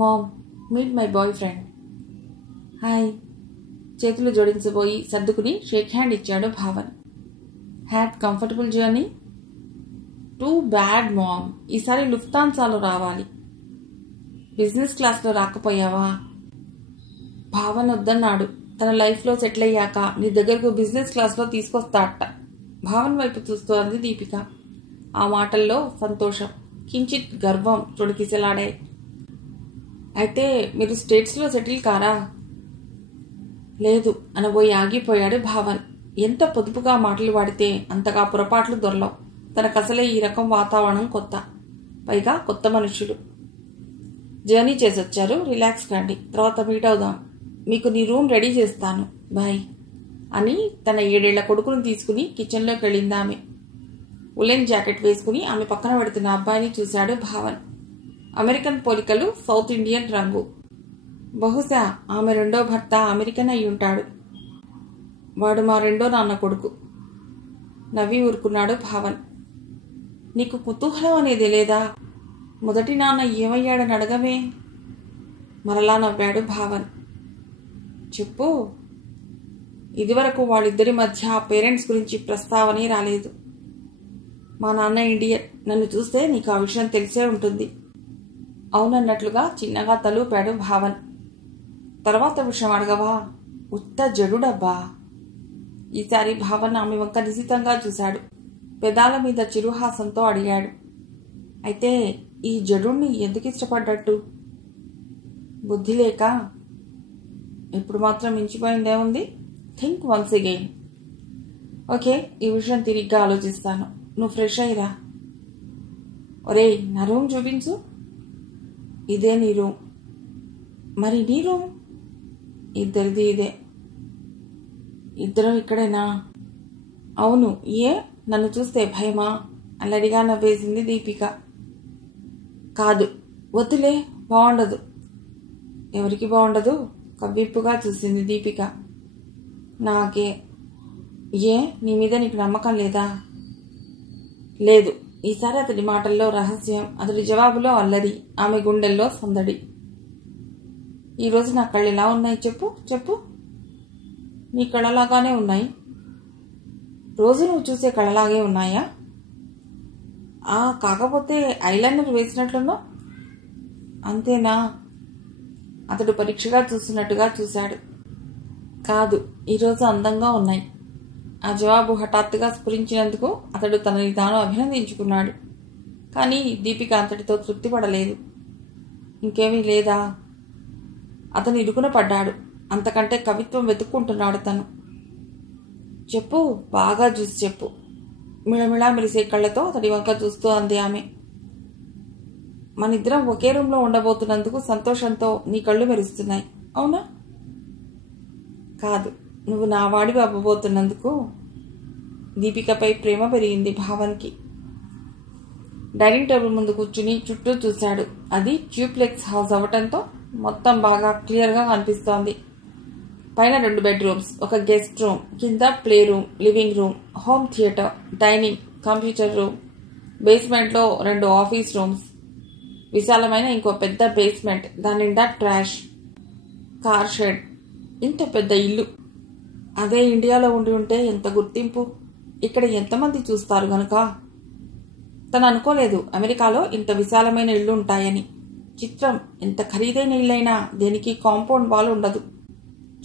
Ma'am, meet my boyfriend. Hi. చేతులు జోడించబోయి సర్దుకుని షేక్ హ్యాండ్ ఇచ్చాడు Bhavan. Had comfortable journey? Too bad mom, ఈసారి లుఫ్తాన్సాలో రావాలి. బిజినెస్ క్లాస్లో రాకపోయావా? భావన్ వద్దన్నాడు. తన లైఫ్లో సెటిల్ అయ్యాక నీ దగ్గరకు బిజినెస్ క్లాస్లో తీసుకొస్తాడట. భావన్ వైపు చూస్తూ అంది దీపిక. ఆ మాటల్లో సంతోషం, కించిత్ గర్వం తొడికిసలాడాయి. అయితే మీరు స్టేట్స్లో సెటిల్ కారా? లేదు అనబోయి ఆగిపోయాడు భావన్. ఎంత పొదుపుగా మాటలు వాడితే అంతగా పొరపాట్లు దొరలవు. తనకసలే ఈ రకం వాతావరణం కొత్త, పైగా కొత్త మనుషులు. జర్నీ చేసొచ్చారు, రిలాక్స్ కండి, తర్వాత మీట్ అవుదాం. మీకు నీ రూమ్ రెడీ చేస్తాను, బాయ్ అని తన 7 ఏళ్ల కొడుకును తీసుకుని కిచెన్లోకి వెళ్ళింది ఆమె. ఉలెన్ జాకెట్ వేసుకుని ఆమె పక్కన పెడుతున్న అబ్బాయిని చూశాడు భావన్. అమెరికన్ పోలికలు, సౌత్ ఇండియన్ రంగు. బహుశా ఆమె రెండో భర్త అమెరికన్ అయి ఉంటాడు. వాడు మా రెండో నాన్న కొడుకు. నవ్వి ఊరుకున్నాడు భావన్. నీకు కుతూహలం అనేది లేదా? మొదటి నాన్న ఏమయ్యాడని అడగమే. మరలా నవ్వాడు భావన్. చెప్పు. ఇదివరకు వాళ్ళిద్దరి మధ్య పేరెంట్స్ గురించి ప్రస్తావనే రాలేదు. మా నాన్న ఇండియన్. నన్ను చూస్తే నీకు ఆ విషయం తెలిసే ఉంటుంది. అవునన్నట్లుగా చిన్నగా తలూపాడు భావన్. తర్వాత విషయం అడగవా? ఉత్త జడుడబ్బా. ఈసారి భావన్ ఆమె వంక నిశితంగా చూశాడు. పెదాల మీద చిరుహాసంతో అడిగాడు. అయితే ఈ జడుణ్ణి ఎందుకు ఇష్టపడ్డట్టు? బుద్ధి లేక? ఇప్పుడు మాత్రం మించిపోయిందేముంది? Think once again. ఓకే, ఈ విషయం తిరిగ్గా ఆలోచిస్తాను. నువ్వు ఫ్రెష్ అయ్యిరా. ఒరేయ్, నా రూమ్ చూపించు. ఇదే నీ రూమ్. మరి నీ రూమ్? ఇద్దరిది ఇదే. ఇద్దరం ఇక్కడేనా? అవును. ఏ, నన్ను చూస్తే భయమా? అల్లడిగా నవ్వేసింది దీపిక. కాదు, వద్దులే, బాగుండదు. ఎవరికి బాగుండదు? కవ్విప్పుగా చూసింది దీపిక. నాకే. ఏ, నీ మీద నీకు నమ్మకం లేదా? లేదు. ఈసారి అతడి మాటల్లో రహస్యం, అతడి జవాబులో అల్లరి, ఆమె గుండెల్లో సందడి. ఈరోజు నా కళ్ళు ఎలా ఉన్నాయి చెప్పు చెప్పు. నీ కళ్ళలాగానే ఉన్నాయి. రోజు నువ్వు చూసే కళ్ళలాగే ఉన్నాయా? కాకపోతే ఐలైనర్ వేసినట్లున్నా. అంతేనా? అతడు పరీక్షగా చూస్తున్నట్టుగా చూశాడు. కాదు, ఈరోజు అందంగా ఉన్నాయి. ఆ జవాబు హఠాత్తుగా స్ఫురించినందుకు అతడు తనని తాను అభినందించుకున్నాడు. కానీ దీపిక అంతటితో తృప్తి పడలేదు. ఇంకేమీ లేదా? అతను ఇరుకున పడ్డాడు. అంతకంటే కవిత్వం వెతుక్కుంటున్నాడు తను. చెప్పు, బాగా చూసి చెప్పు. మిళమిళా మెరిసే కళ్ళతో అతడి వంక చూస్తూ అంది ఆమె. మనిద్దరం ఒకే రూంలో ఉండబోతున్నందుకు సంతోషంతో నీ కళ్ళు మెరుస్తున్నాయి, అవునా? కాదు, నువ్వు నా వాడివి అవ్వబోతున్నందుకు. దీపికపై ప్రేమ పెరిగింది భావన్కి. డైనింగ్ టేబుల్ ముందు కూర్చుని చుట్టూ చూశాడు. అది ట్యూప్లెక్స్ హౌస్ అవ్వటంతో మొత్తం బాగా క్లియర్గా కనిపిస్తోంది. పైన 2 బెడ్రూమ్స్, ఒక గెస్ట్ రూమ్, కింద play room, living room, home theatre, dining, computer room, బేస్మెంట్లో 2 ఆఫీస్ రూమ్స్, విశాలమైన ఇంకో పెద్ద బేస్మెంట్, దాని నిండా ట్రాష్, కార్ షెడ్. ఇంత పెద్ద ఇల్లు. అదే ఇండియాలో ఉండి ఉంటే ఎంత గుర్తింపు. ఇక్కడ ఎంతమంది చూస్తారు గనుక. తను అనుకోలేదు అమెరికాలో ఇంత విశాలమైన ఇళ్ళు ఉంటాయని. చిత్రం, ఎంత ఖరీదైన ఇల్లైనా దేనికి కాంపౌండ్ వాల్ ఉండదు.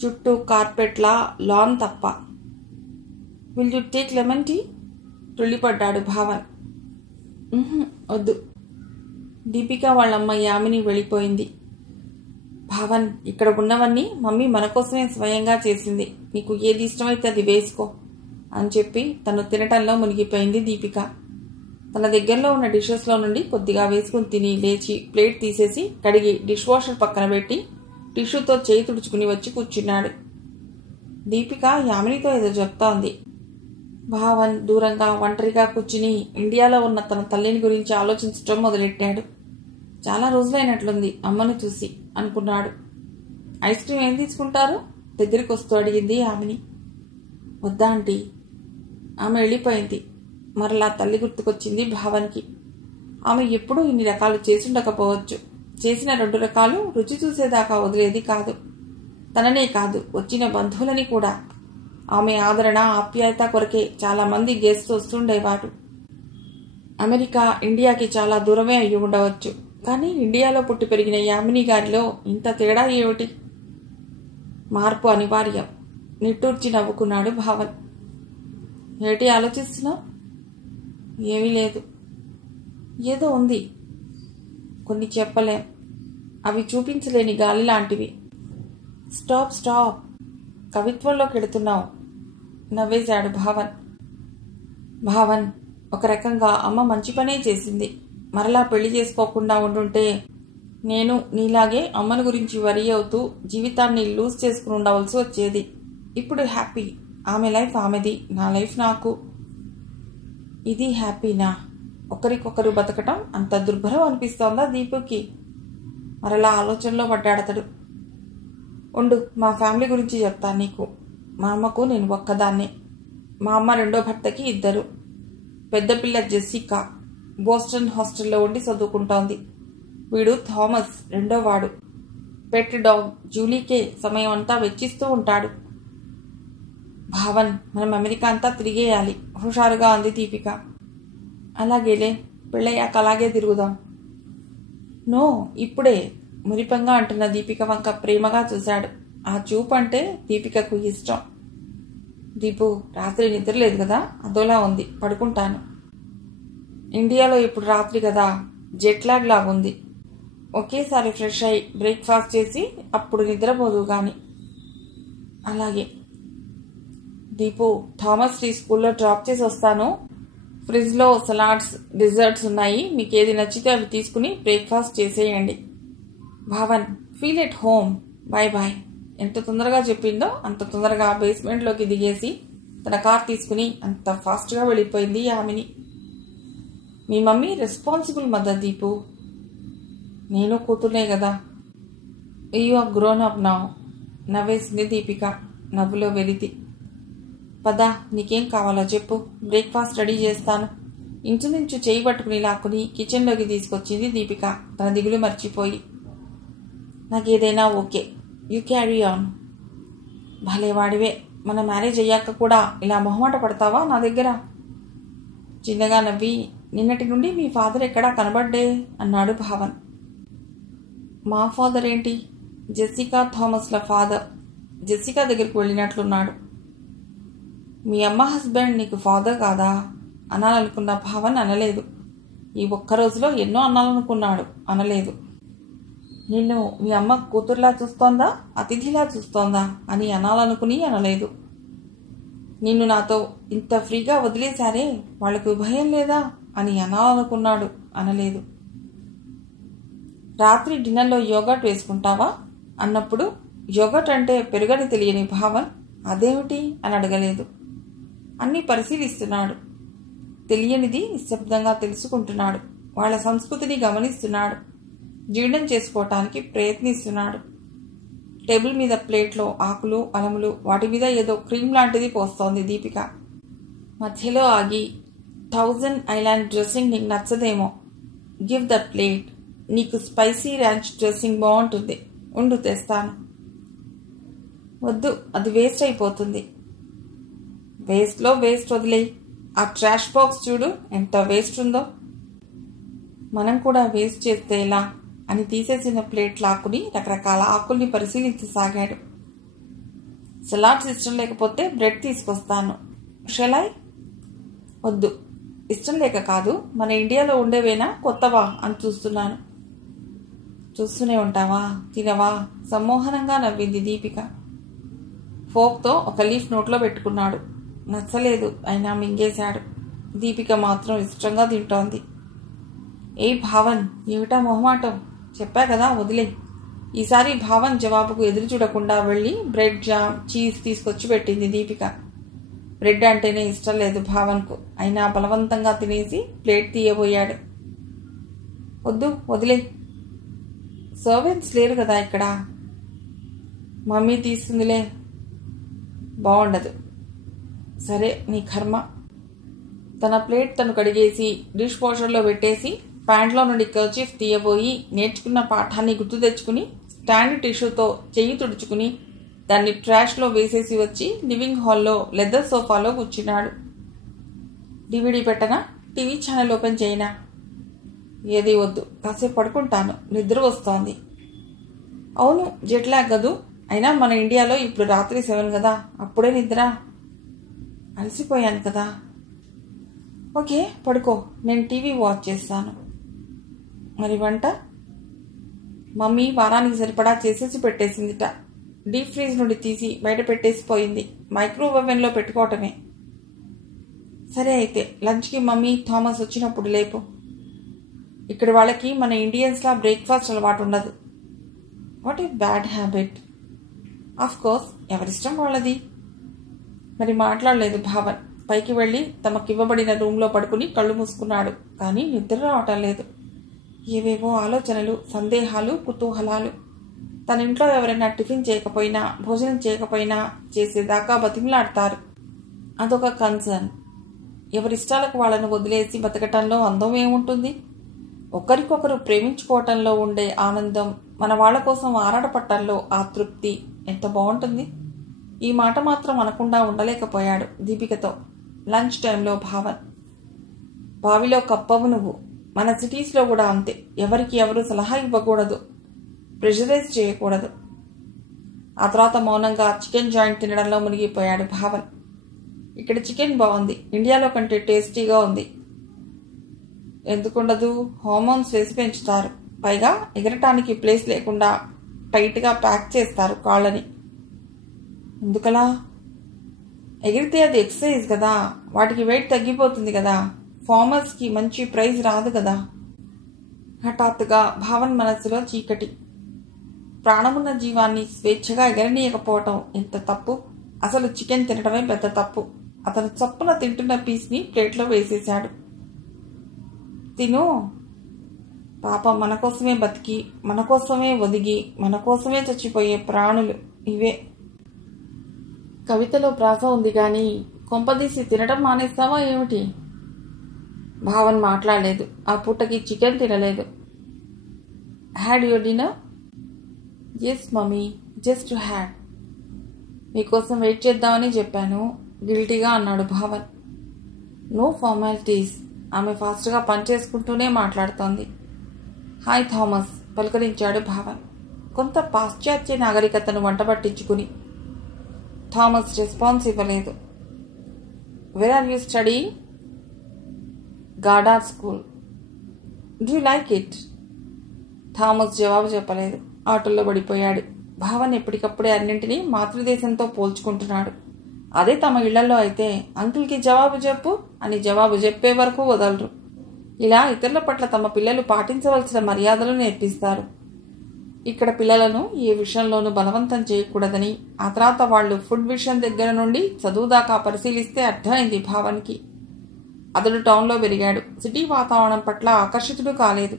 చుట్టూ కార్పెట్లా, లాన్ తప్ప. Will you take lemon tea? తుళ్ళిపడ్డాడు భావన్. వద్దు. దీపిక వాళ్ళమ్మ యామిని వెళ్ళిపోయింది. భావన్, ఇక్కడ ఉన్నవన్నీ మమ్మీ మన కోసమే స్వయంగా చేసింది. నీకు ఏది ఇష్టమైతే అది వేసుకో అని చెప్పి తను తినటంలో మునిగిపోయింది దీపిక. తన దగ్గరలో ఉన్న డిషెస్లో నుండి కొద్దిగా వేసుకుని తిని లేచి ప్లేట్ తీసేసి కడిగి డిష్ వాషర్ పక్కన పెట్టి టిష్యూతో చేయి తుడుచుకుని వచ్చి కూర్చున్నాడు. దీపిక యామినితో ఏదో చెప్తోంది. భావన్ దూరంగా ఒంటరిగా కూర్చుని ఇండియాలో ఉన్న తన తల్లిని గురించి ఆలోచించడం మొదలెట్టాడు. చాలా రోజులైనట్లుంది అమ్మను చూసి అనుకున్నాడు. ఐస్ క్రీమ్ ఏం తీసుకుంటారు? దగ్గరికి వస్తూ అడిగింది ఆమెని. వద్దా ఆంటీ? ఆమె వెళ్ళిపోయింది. మరలా తల్లి గుర్తుకొచ్చింది భావన్కి. ఆమె ఎప్పుడూ ఇన్ని రకాలు చేసుండకపోవచ్చు. చేసిన 2 రకాలు రుచి చూసేదాకా వదిలేది కాదు. తననే కాదు, వచ్చిన బంధువులని కూడా. ఆమె ఆదరణ ఆప్యాయత కొరకే చాలామంది గెస్ట్ వస్తుండేవారు. అమెరికా ఇండియాకి చాలా దూరమే అయ్యి ఉండవచ్చు, కానీ ఇండియాలో పుట్టి పెరిగిన యామిని గారిలో ఇంత తేడా ఏమిటి? మార్పు అనివార్యం. నిట్టూర్చి నవ్వుకున్నాడు భావన్. ఏటి ఆలోచిస్తున్నావు? ఏమీ లేదు. ఏదో ఉంది, కొన్ని చెప్పలేం. అవి చూపించలేని గాలి లాంటివి. స్టాప్ స్టాప్, కవిత్వంలోకి ఎడుతున్నావు నవ్వేశాడు భావన్. భావన్, ఒక రకంగా అమ్మ మంచి పనే చేసింది. మరలా పెళ్లి చేసుకోకుండా ఉండుంటే నేను నీలాగే అమ్మను గురించి వరి అవుతూ జీవితాన్ని లూజ్ చేసుకుని ఉండవలసి వచ్చేది. ఇప్పుడు హ్యాపీ. ఆమె లైఫ్ ఆమెది, నా లైఫ్ నాకు. ఇది హ్యాపీనా? ఒకరికొకరు బతకటం అంత దుర్భరం అనిపిస్తోందా దీపుకి? మరలా ఆలోచనలో పడ్డాడతడు. ఉండు, మా ఫ్యామిలీ గురించి చెప్తాను నీకు. మా అమ్మకు నేను ఒక్కదాన్నే. మా అమ్మ రెండో భర్తకి 2. పెద్ద పిల్ల జెస్సికా బోస్టన్ హాస్టల్లో ఉండి చదువుకుంటోంది. వీడు థామస్ రెండోవాడు. పెట్ డాగ్ జూలీకే సమయం అంతా వెచ్చిస్తూ ఉంటాడు. భావన్, మనం అమెరికా అంతా తిరిగేయాలి, హుషారుగా అంది దీపిక. అలాగేలే, పెళ్ళయ్యాక అలాగే తిరుగుదాం. నో, ఇప్పుడే, మురిపంగా అంటున్న దీపిక వంక ప్రేమగా చూశాడు. ఆ చూపు అంటే దీపికకు ఇష్టం. దీపు, రాత్రి నిద్ర లేదు కదా, అదోలా ఉంది, పడుకుంటాను. ఇండియాలో ఇప్పుడు రాత్రి కదా, జెట్లాగ్ లాగుంది. ఒకేసారి ఫ్రెష్ అయి బ్రేక్ఫాస్ట్ చేసి అప్పుడు నిద్రపోదు గాని. అలాగే. దీపు, థామస్ టీ స్కూల్లో డ్రాప్ చేసి వస్తాను. ఫ్రిడ్జ్లో సలాడ్స్, డిజర్ట్స్ ఉన్నాయి. మీకు ఏది నచ్చితే అవి తీసుకుని బ్రేక్ఫాస్ట్ చేసేయండి. Bhavan, feel at home. Bye bye. ఎంత తొందరగా చెప్పిందో అంత తొందరగా బేస్మెంట్లోకి దిగేసి తన కార్ తీసుకుని అంత ఫాస్ట్గా వెళ్ళిపోయింది యామిని. మీ మమ్మీ రెస్పాన్సిబుల్ మదర్ దీపు. నేను కూతుర్నే కదా. You are grown up now. నవ్వేసింది దీపిక నవ్వులో వెలితి. పద, నీకేం కావాలో చెప్పు, బ్రేక్ఫాస్ట్ రెడీ చేస్తాను. ఇంచుమించు చేయి పట్టుకుని లాక్కుని కిచెన్లోకి తీసుకొచ్చింది దీపిక తన దిగులు మర్చిపోయి. నాకేదైనా ఓకే, యూ క్యారీ ఆన్. భలేవాడివే, మన మ్యారేజ్ అయ్యాక కూడా ఇలా మొహమాట పడతావా నా దగ్గర? చిన్నగా నవ్వి, నిన్నటి నుండి మీ ఫాదర్ ఎక్కడా కనబడ్డే అన్నాడు భావన్. మా ఫాదర్ ఏంటి? Jessica థామస్ల father. జెస్సికా దగ్గరికి వెళ్ళినట్లున్నాడు. మీ అమ్మ హస్బెండ్ నీకు ఫాదర్ కాదా అనాలనుకున్న భావన్ అనలేదు. ఈ ఒక్క రోజులో ఎన్నో అనాలనుకున్నాడు, అనలేదు. నిన్ను మీ అమ్మ కూతుర్లా చూస్తోందా, అతిథిలా చూస్తోందా అని అనాలనుకుని అనలేదు. నిన్ను నాతో ఇంత ఫ్రీగా వదిలేశారే, వాళ్లకు భయం లేదా అని అనాలనుకున్నాడు, అనలేదు. రాత్రి డిన్నర్లో యోగట్ వేసుకుంటావా అన్నప్పుడు యోగట్ అంటే పెరుగని తెలియని భావన్ అదేమిటి అని అడగలేదు. అన్నీ పరిశీలిస్తున్నాడు. తెలియనిది నిశ్శబ్దంగా తెలుసుకుంటున్నాడు. వాళ్ళ సంస్కృతిని గమనిస్తున్నాడు. జీర్ణం చేసుకోవటానికి ప్రయత్నిస్తున్నాడు. టేబుల్ మీద ప్లేట్లో ఆకులు, అలములు, వాటి మీద ఏదో క్రీమ్ లాంటిది పోస్తోంది దీపిక. మధ్యలో ఆగి, 1000 ఐలాండ్ డ్రెస్సింగ్ నీకు నచ్చదేమో, గివ్ ద ప్లేట్. నీకు స్పైసీ ర్యాంచ్ డ్రెస్సింగ్ బాగుంటుంది, ఉండు తెస్తాను. వద్దు, అది వేస్ట్ అయిపోతుంది. వేస్ట్లో వేస్ట్ వదిలేయి. ఆ ట్రాష్ బాక్స్ చూడు ఎంత వేస్ట్ ఉందో. మనం కూడా వేస్ట్ చేస్తే ఎలా అని తీసేసిన ప్లేట్ లాక్కుని రకరకాల ఆకుల్ని పరిశీలించసాగాడు. సలాడ్స్ ఇష్టం లేకపోతే బ్రెడ్ తీసుకొస్తాను. షెలై? వద్దు. ఇష్టం లేక కాదు, మన ఇండియాలో ఉండేవేనా కొత్తవా అని చూస్తున్నాను. చూస్తూనే ఉంటావా, తినవా? సమ్మోహనంగా నవ్వింది దీపిక. ఫోక్తో ఒక లీఫ్ నోట్లో పెట్టుకున్నాడు. నచ్చలేదు, అయినా మింగేశాడు. దీపిక మాత్రం ఇష్టంగా తింటోంది. ఏ భావన్, ఏమిటా మొహమాటం? చెప్పా కదా, వదిలే. ఈసారి భావన్ జవాబుకు ఎదురు చూడకుండా వెళ్ళి బ్రెడ్, జామ్, చీజ్ తీసుకొచ్చి పెట్టింది దీపిక. బ్రెడ్ అంటేనే ఇష్టం లేదు భావన్కు, అయినా బలవంతంగా తినేసి ప్లేట్ తీయబోయాడు. వద్దు, వదిలే. సర్వెంట్స్ లేరు కదా ఇక్కడ. మమ్మీ తీస్తుందిలే. బాగుండదు. సరే, నీ కర్మ. తన ప్లేట్ తను కడిగేసి డిష్ వాషర్లో పెట్టేసి ప్యాంట్లో నుండి కర్చీఫ్ తీయబోయి నేర్చుకున్న పాఠాన్ని గుర్తు తెచ్చుకుని స్టాండ్ టిష్యూతో చెయ్యి తుడుచుకుని దాన్ని ట్రాష్లో వేసేసి వచ్చి లివింగ్ హాల్లో లెదర్ సోఫాలో కూర్చున్నాడు. డివిడీ పెట్టనా, టీవీ ఛానల్ ఓపెన్ చేయనా? ఏది వద్దు, కాసేపు పడుకుంటాను, నిద్ర వస్తోంది. అవును, జెట్ లాగ్ గదు. అయినా మన ఇండియాలో ఇప్పుడు రాత్రి 7 కదా, అప్పుడే నిద్ర. అలసిపోయాను కదా. ఓకే పడుకో, నేను టీవీ వాచ్ చేస్తాను. మరి వంట? మమ్మీ వారానికి సరిపడా చేసేసి పెట్టేసిందిట. డీప్ ఫ్రీజ్ నుండి తీసి బయట పెట్టేసిపోయింది. మైక్రోవేవ్ ఓవెన్లో పెట్టుకోవటమే. సరే అయితే లంచ్కి మమ్మీ థామస్ వచ్చినప్పుడు లేపు. ఇక్కడ వాళ్ళకి మన ఇండియన్స్లా బ్రేక్ఫాస్ట్ అలవాటు ఉండదు. What a bad habit. Of course ఎవరిష్టం వాళ్ళది. మరి మాట్లాడలేదు భావన్. పైకి వెళ్ళి తమకివ్వబడిన రూమ్లో పడుకుని కళ్ళు మూసుకున్నాడు. కానీ నిద్ర రావటం లేదు. ఏవేవో ఆలోచనలు, సందేహాలు, కుతూహలాలు. తన ఇంట్లో ఎవరైనా టిఫిన్ చేయకపోయినా, భోజనం చేయకపోయినా చేసేదాకా బతిమలాడతారు. అదొక కన్సర్న్. ఎవరిష్టాలకు వాళ్ళను వదిలేసి బతకటంలో అందం ఏముంటుంది? ఒకరికొకరు ప్రేమించుకోవటంలో ఉండే ఆనందం, మన వాళ్ళ కోసం ఆరాటపట్టంలో ఆ తృప్తి ఎంత బాగుంటుంది. ఈ మాట మాత్రం అనకుండా ఉండలేకపోయాడు దీపికతో. లంచ్ టైంలో భావన్. బావిలో కప్పవు నువ్వు. మన సిటీస్లో కూడా అంతే. ఎవరికి ఎవరు సలహా ఇవ్వకూడదు, ప్రెషరైజ్ చేయకూడదు. ఆ తర్వాత మౌనంగా చికెన్ జాయింట్ తినడంలో మునిగిపోయాడు భావన్. ఇక్కడ చికెన్ బాగుంది, ఇండియాలో కంటే టేస్టీగా ఉంది. ఎందుకుండదు? హార్మోన్స్ వేసి పెంచుతారు. పైగా ఎగరటానికి ప్లేస్ లేకుండా టైట్గా ప్యాక్ చేస్తారు కాళ్ళని. ఎందుకలా? ఎగిరితే అది ఎక్సర్సైజ్ కదా, వాటికి వెయిట్ తగ్గిపోతుంది కదా, ఫార్మర్స్కి మంచి ప్రైజ్ రాదు కదా. హఠాత్తుగా భావన్ మనస్సులో చీకటి. ప్రాణమున్న జీవాన్ని స్వేచ్ఛగా ఎగరనీయకపోవటం ఎంత తప్పు. అసలు చికెన్ తినడమే పెద్ద తప్పు. అతను చప్పున తింటున్న పీస్ని ప్లేట్లో వేసేశాడు. తిను. పాపం మన కోసమే బతికి, మన కోసమే ఒదిగి, మన కోసమే చచ్చిపోయే ప్రాణులు ఇవే. కవితలో ప్రాస ఉంది కానీ కొంపదీసి తినడం మానేస్తావా ఏమిటి? భావన్ మాట్లాడలేదు. ఆ పూటకి చికెన్ తినలేదు. Had your dinner? Yes mummy, just had. మీకోసం వెయిట్ చేద్దామని చెప్పాను, గిల్టీగా అన్నాడు భావన్. No formalities. ఆమె ఫాస్ట్గా పనిచేసుకుంటూనే మాట్లాడుతోంది. హాయ్ థామస్, పలకరించాడు భావన్ కొంత పాశ్చాత్య నాగరికతను వంటబట్టించుకుని. థామస్ రెస్పాన్స్ ఇవ్వలేదు. Where are you study? గార్డార్ school. Do you like it? Thomas జవాబు చెప్పలేదు. ఆటోలో పడిపోయాడు. భావన్ ఎప్పటికప్పుడే అన్నింటినీ మాతృదేశంతో పోల్చుకుంటున్నాడు. అదే తమ ఇళ్లలో అయితే అంకుల్కి జవాబు చెప్పు అని జవాబు చెప్పే వరకు వదలరు. ఇలా ఇతరుల పట్ల తమ పిల్లలు పాటించవలసిన మర్యాదలు నేర్పిస్తారు. ఇక్కడ పిల్లలను ఏ విషయంలోనూ బలవంతం చేయకూడదని, ఆ తర్వాత వాళ్ళు ఫుడ్ విషయం దగ్గర నుండి చదువు దాకా పరిశీలిస్తే అర్థమైంది భావన్కి. అతడు టౌన్లో పెరిగాడు. సిటీ వాతావరణం పట్ల ఆకర్షితుడు కాలేదు.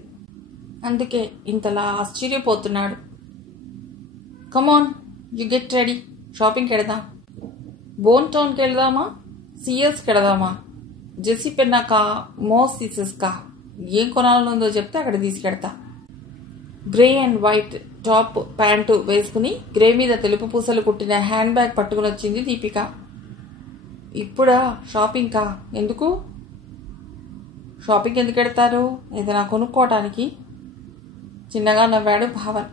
అందుకే ఇంతలా ఆశ్చర్యపోతున్నాడు. Come on, you get ready. షాపింగ్కి వెళదాం. బోన్ టౌన్కి వెళదామా, సిఎస్కి వెళదామా? జెస్సీ పెన్నాకా, మోసిసెస్కా? ఏం కొనాలనుందో చెప్తే అక్కడ తీసుకెడతా. Grey and white top pant వేసుకుని గ్రే మీద తెలుపు పూసలు కుట్టిన హ్యాండ్ బ్యాగ్ పట్టుకుని వచ్చింది దీపిక. ఇప్పుడా షాపింగ్కా? ఎందుకు? షాపింగ్ ఎందుకు వెడతారు? ఏదైనా కొనుక్కోవటానికి. చిన్నగా నవ్వాడు భావన్.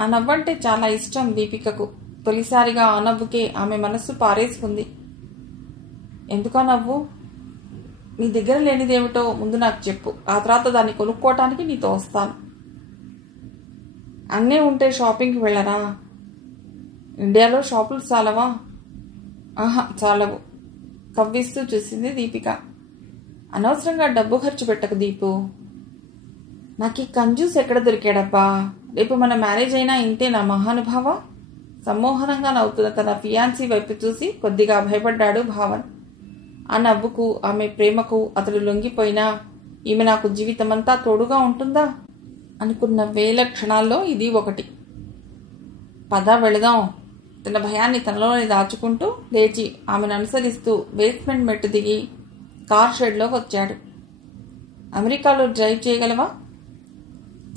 ఆ నవ్వంటే చాలా ఇష్టం దీపికకు. తొలిసారిగా ఆ నవ్వుకే ఆమె మనస్సు పారేసుకుంది. ఎందుకా నవ్వు? నీ దగ్గర లేనిదేమిటో ముందు నాకు చెప్పు, ఆ తర్వాత దాన్ని కొనుక్కోవటానికి నీతో వస్తాను. అన్నీ ఉంటే షాపింగ్కి వెళ్ళరా? ఇండియాలో షాపులు చాలవా? ఆహా, చాలవు. కవ్విస్తూ చూసింది దీపిక. అనవసరంగా డబ్బు ఖర్చు పెట్టకు దీపు. నాకు ఈ కంజూస్ ఎక్కడ దొరికాడబ్బా? రేపు మన మ్యారేజ్ అయినా ఇంతే నా మహానుభావ. సమ్మోహనంగా నవ్వుతున్న తన ఫియాన్సీ వైపు చూసి కొద్దిగా భయపడ్డాడు భావన్. ఆ నవ్వుకు, ఆమె ప్రేమకు అతడు లొంగిపోయినా ఈమె నాకు జీవితమంతా తోడుగా ఉంటుందా అనుకున్న వేల క్షణాల్లో ఇది ఒకటి. పద వెళదాం. తన భయాన్ని తనలోనే దాచుకుంటూ లేచి ఆమెను అనుసరిస్తూ బేస్మెంట్ మెట్టు దిగి కార్ షెడ్లోకి వచ్చాడు. అమెరికాలో డ్రైవ్ చేయగలవా?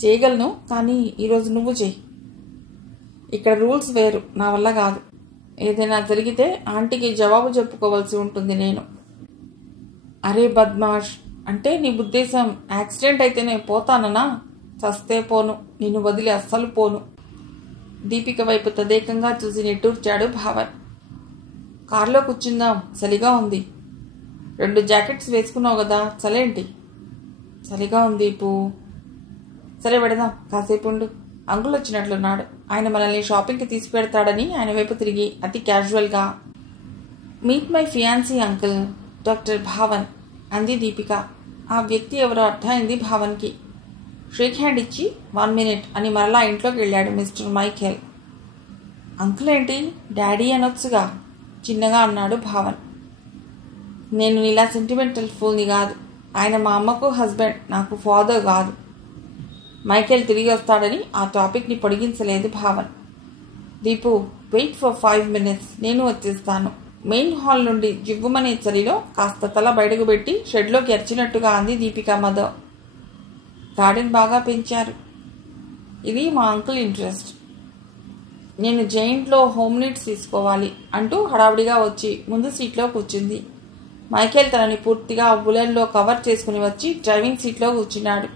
చేయగలను, కానీ ఈరోజు నువ్వు చేయి. ఇక్కడ రూల్స్ వేరు, నా వల్ల కాదు. ఏదైనా జరిగితే ఆంటీకి జవాబు చెప్పుకోవాల్సి ఉంటుంది నేను. అరే బద్మాష్, అంటే నీ ఉద్దేశం యాక్సిడెంట్ అయితే నేను పోతానన్నా? చస్తే పోను, నిన్ను వదిలి అస్సలు పోను. దీపిక వైపు తదేకంగా చూసి నిట్టూర్చాడు భావన్. కారులో కూర్చుందాం, చలిగా ఉంది. 2 జాకెట్స్ వేసుకున్నావు కదా, చలేంటి? చలిగా ఉంది దీపు. సరే పెడదాం, కాసేపు ఉండు. అంకుల్ వచ్చినట్లున్నాడు. ఆయన మనల్ని షాపింగ్కి తీసుకువెడతాడని ఆయన వైపు తిరిగి అతి క్యాజువల్గా, meet my fiancee uncle, doctor Bhavan అంది దీపిక. ఆ వ్యక్తి ఎవరో అర్థమైంది భావన్కి. షేక్ హ్యాండ్ ఇచ్చి 1 minute అని మరలా ఇంట్లోకి వెళ్ళాడు మిస్టర్ మైఖేల్. అంకుల్ ఏంటి, డాడీ అనొచ్చుగా, చిన్నగా అన్నాడు భావన్. నేను ఇలా సెంటిమెంటల్ ఫూల్ని కాదు. ఆయన మా అమ్మకు హస్బెండ్, నాకు ఫాదర్ కాదు. మైఖేల్ తిరిగి వస్తాడని ఆ టాపిక్ని పొడిగించలేదు Bhavan. Deepu, wait for 5 minutes, నేను వచ్చేస్తాను. మెయిన్ హాల్ నుండి జివ్వుమనే చలిలో కాస్త తల బయటకు పెట్టి షెడ్లోకి ఎర్చినట్టుగా అంది దీపిక మదర్. గార్డెన్ బాగా పెంచారు. ఇది మా అంకుల్ ఇంట్రెస్ట్. నేను జైంట్లో హోమ్ నీడ్స్ తీసుకోవాలి అంటూ హడావుడిగా వచ్చి ముందు సీట్లో కూర్చుంది. మైఖేల్ తనని పూర్తిగా బులెన్లో కవర్ చేసుకుని వచ్చి డ్రైవింగ్ సీట్లో కూర్చున్నాడు.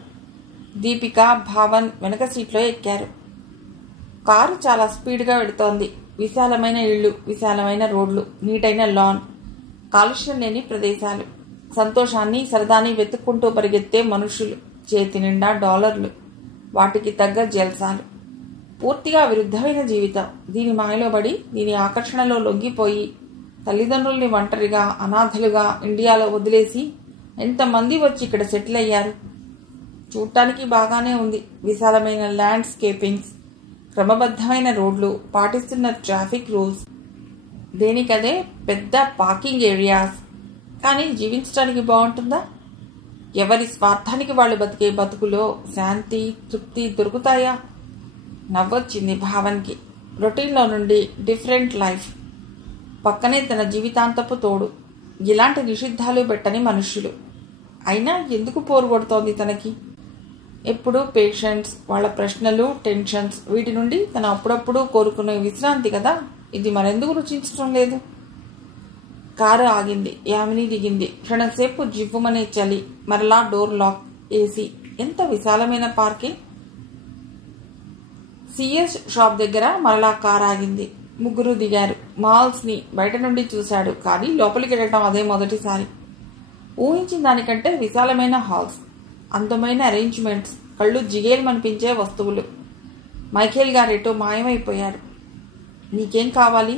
దీపిక, భావన్ వెనక సీట్లో ఎక్కారు. కారు చాలా స్పీడ్గా వెడుతోంది. విశాలమైన ఇళ్ళు, విశాలమైన రోడ్లు, నీటైన లాన్, కాలుష్యం లేని ప్రదేశాలు, సంతోషాన్ని సరదాని వెతుక్కుంటూ పరిగెత్తే మనుషులు, చేతి నిండా డాలర్లు, వాటికి తగ్గ జల్సాలు. పూర్తిగా విరుద్ధమైన జీవితం. దీని మాయలో పడి, దీని ఆకర్షణలో లొంగిపోయి, తల్లిదండ్రుల్ని ఒంటరిగా అనాథలుగా ఇండియాలో వదిలేసి ఎంతమంది వచ్చి ఇక్కడ సెటిల్ అయ్యారు. చూడటానికి బాగానే ఉంది. విశాలమైన ల్యాండ్స్కేపింగ్స్, క్రమబద్ధమైన రోడ్లు, పాటిస్తున్న ట్రాఫిక్ రూల్స్, దేనికదే పెద్ద పార్కింగ్ ఏరియాస్. కానీ జీవించడానికి బాగుంటుందా? ఎవరి స్వార్థానికి వాళ్ళు బతికే బతుకులో శాంతి, తృప్తి దొరుకుతాయా? నవ్వొచ్చింది భావన్కి. రొటీన్లో నుండి డిఫరెంట్ లైఫ్. పక్కనే తన జీవితాంతపు తోడు. ఇలాంటి నిషిద్ధాలు పెట్టని మనుష్యులు. అయినా ఎందుకు పోరు కొడుతోంది తనకి? ఎప్పుడూ పేషెంట్స్, వాళ్ళ ప్రశ్నలు, టెన్షన్స్, వీటి నుండి తన అప్పుడప్పుడు కోరుకునే విశ్రాంతి కదా. ఇది మరెందుకు రుచించడం లేదు? కారు ఆగింది. యామిని దిగింది. క్షణంసేపు జివ్వుమనే చలి. మరలా డోర్ లాక్, ఏసీ. ఎంత విశాలమైన పార్కింగ్. సిఎస్ షాప్ దగ్గర మరలా కారు ఆగింది. ముగ్గురు దిగారు. మాల్స్ని బయట నుండి చూశాడు, కానీ లోపలికి వెళ్ళటం అదే మొదటిసారి. ఊహించిన దానికంటే విశాలమైన హాల్స్, అందమైన అరేంజ్మెంట్స్, కళ్ళు జిగేల్మనిపించే వస్తువులు. మైఖేల్ గారేటో మాయమైపోయారు. నీకేం కావాలి?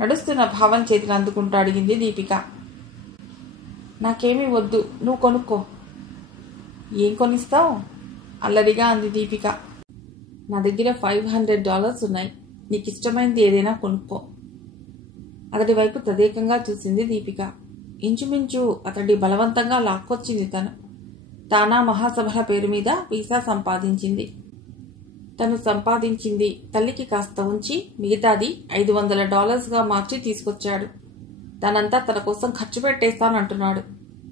నడుస్తున్న భావన్ చేతిని అందుకుంటూ అడిగింది దీపిక. నాకేమీ వద్దు, నువ్వు కొనుక్కో. ఏం కొనిస్తావు? అల్లరిగా అంది దీపిక. నా దగ్గర $500 ఉన్నాయి. నీకు ఇష్టమైనది ఏదైనా కొనుక్కో. అతడి వైపు తదేకంగా చూసింది దీపిక. ఇంచుమించు అతడి బలవంతంగా లాక్కొచ్చింది తను. తానా మహాసభల పేరు మీద వీసా సంపాదించింది. తను సంపాదించింది తల్లికి కాస్త ఉంచి మిగతాది $500గా మార్చి తీసుకొచ్చాడు. తనంతా తన కోసం ఖర్చు పెట్టేస్తానంటున్నాడు.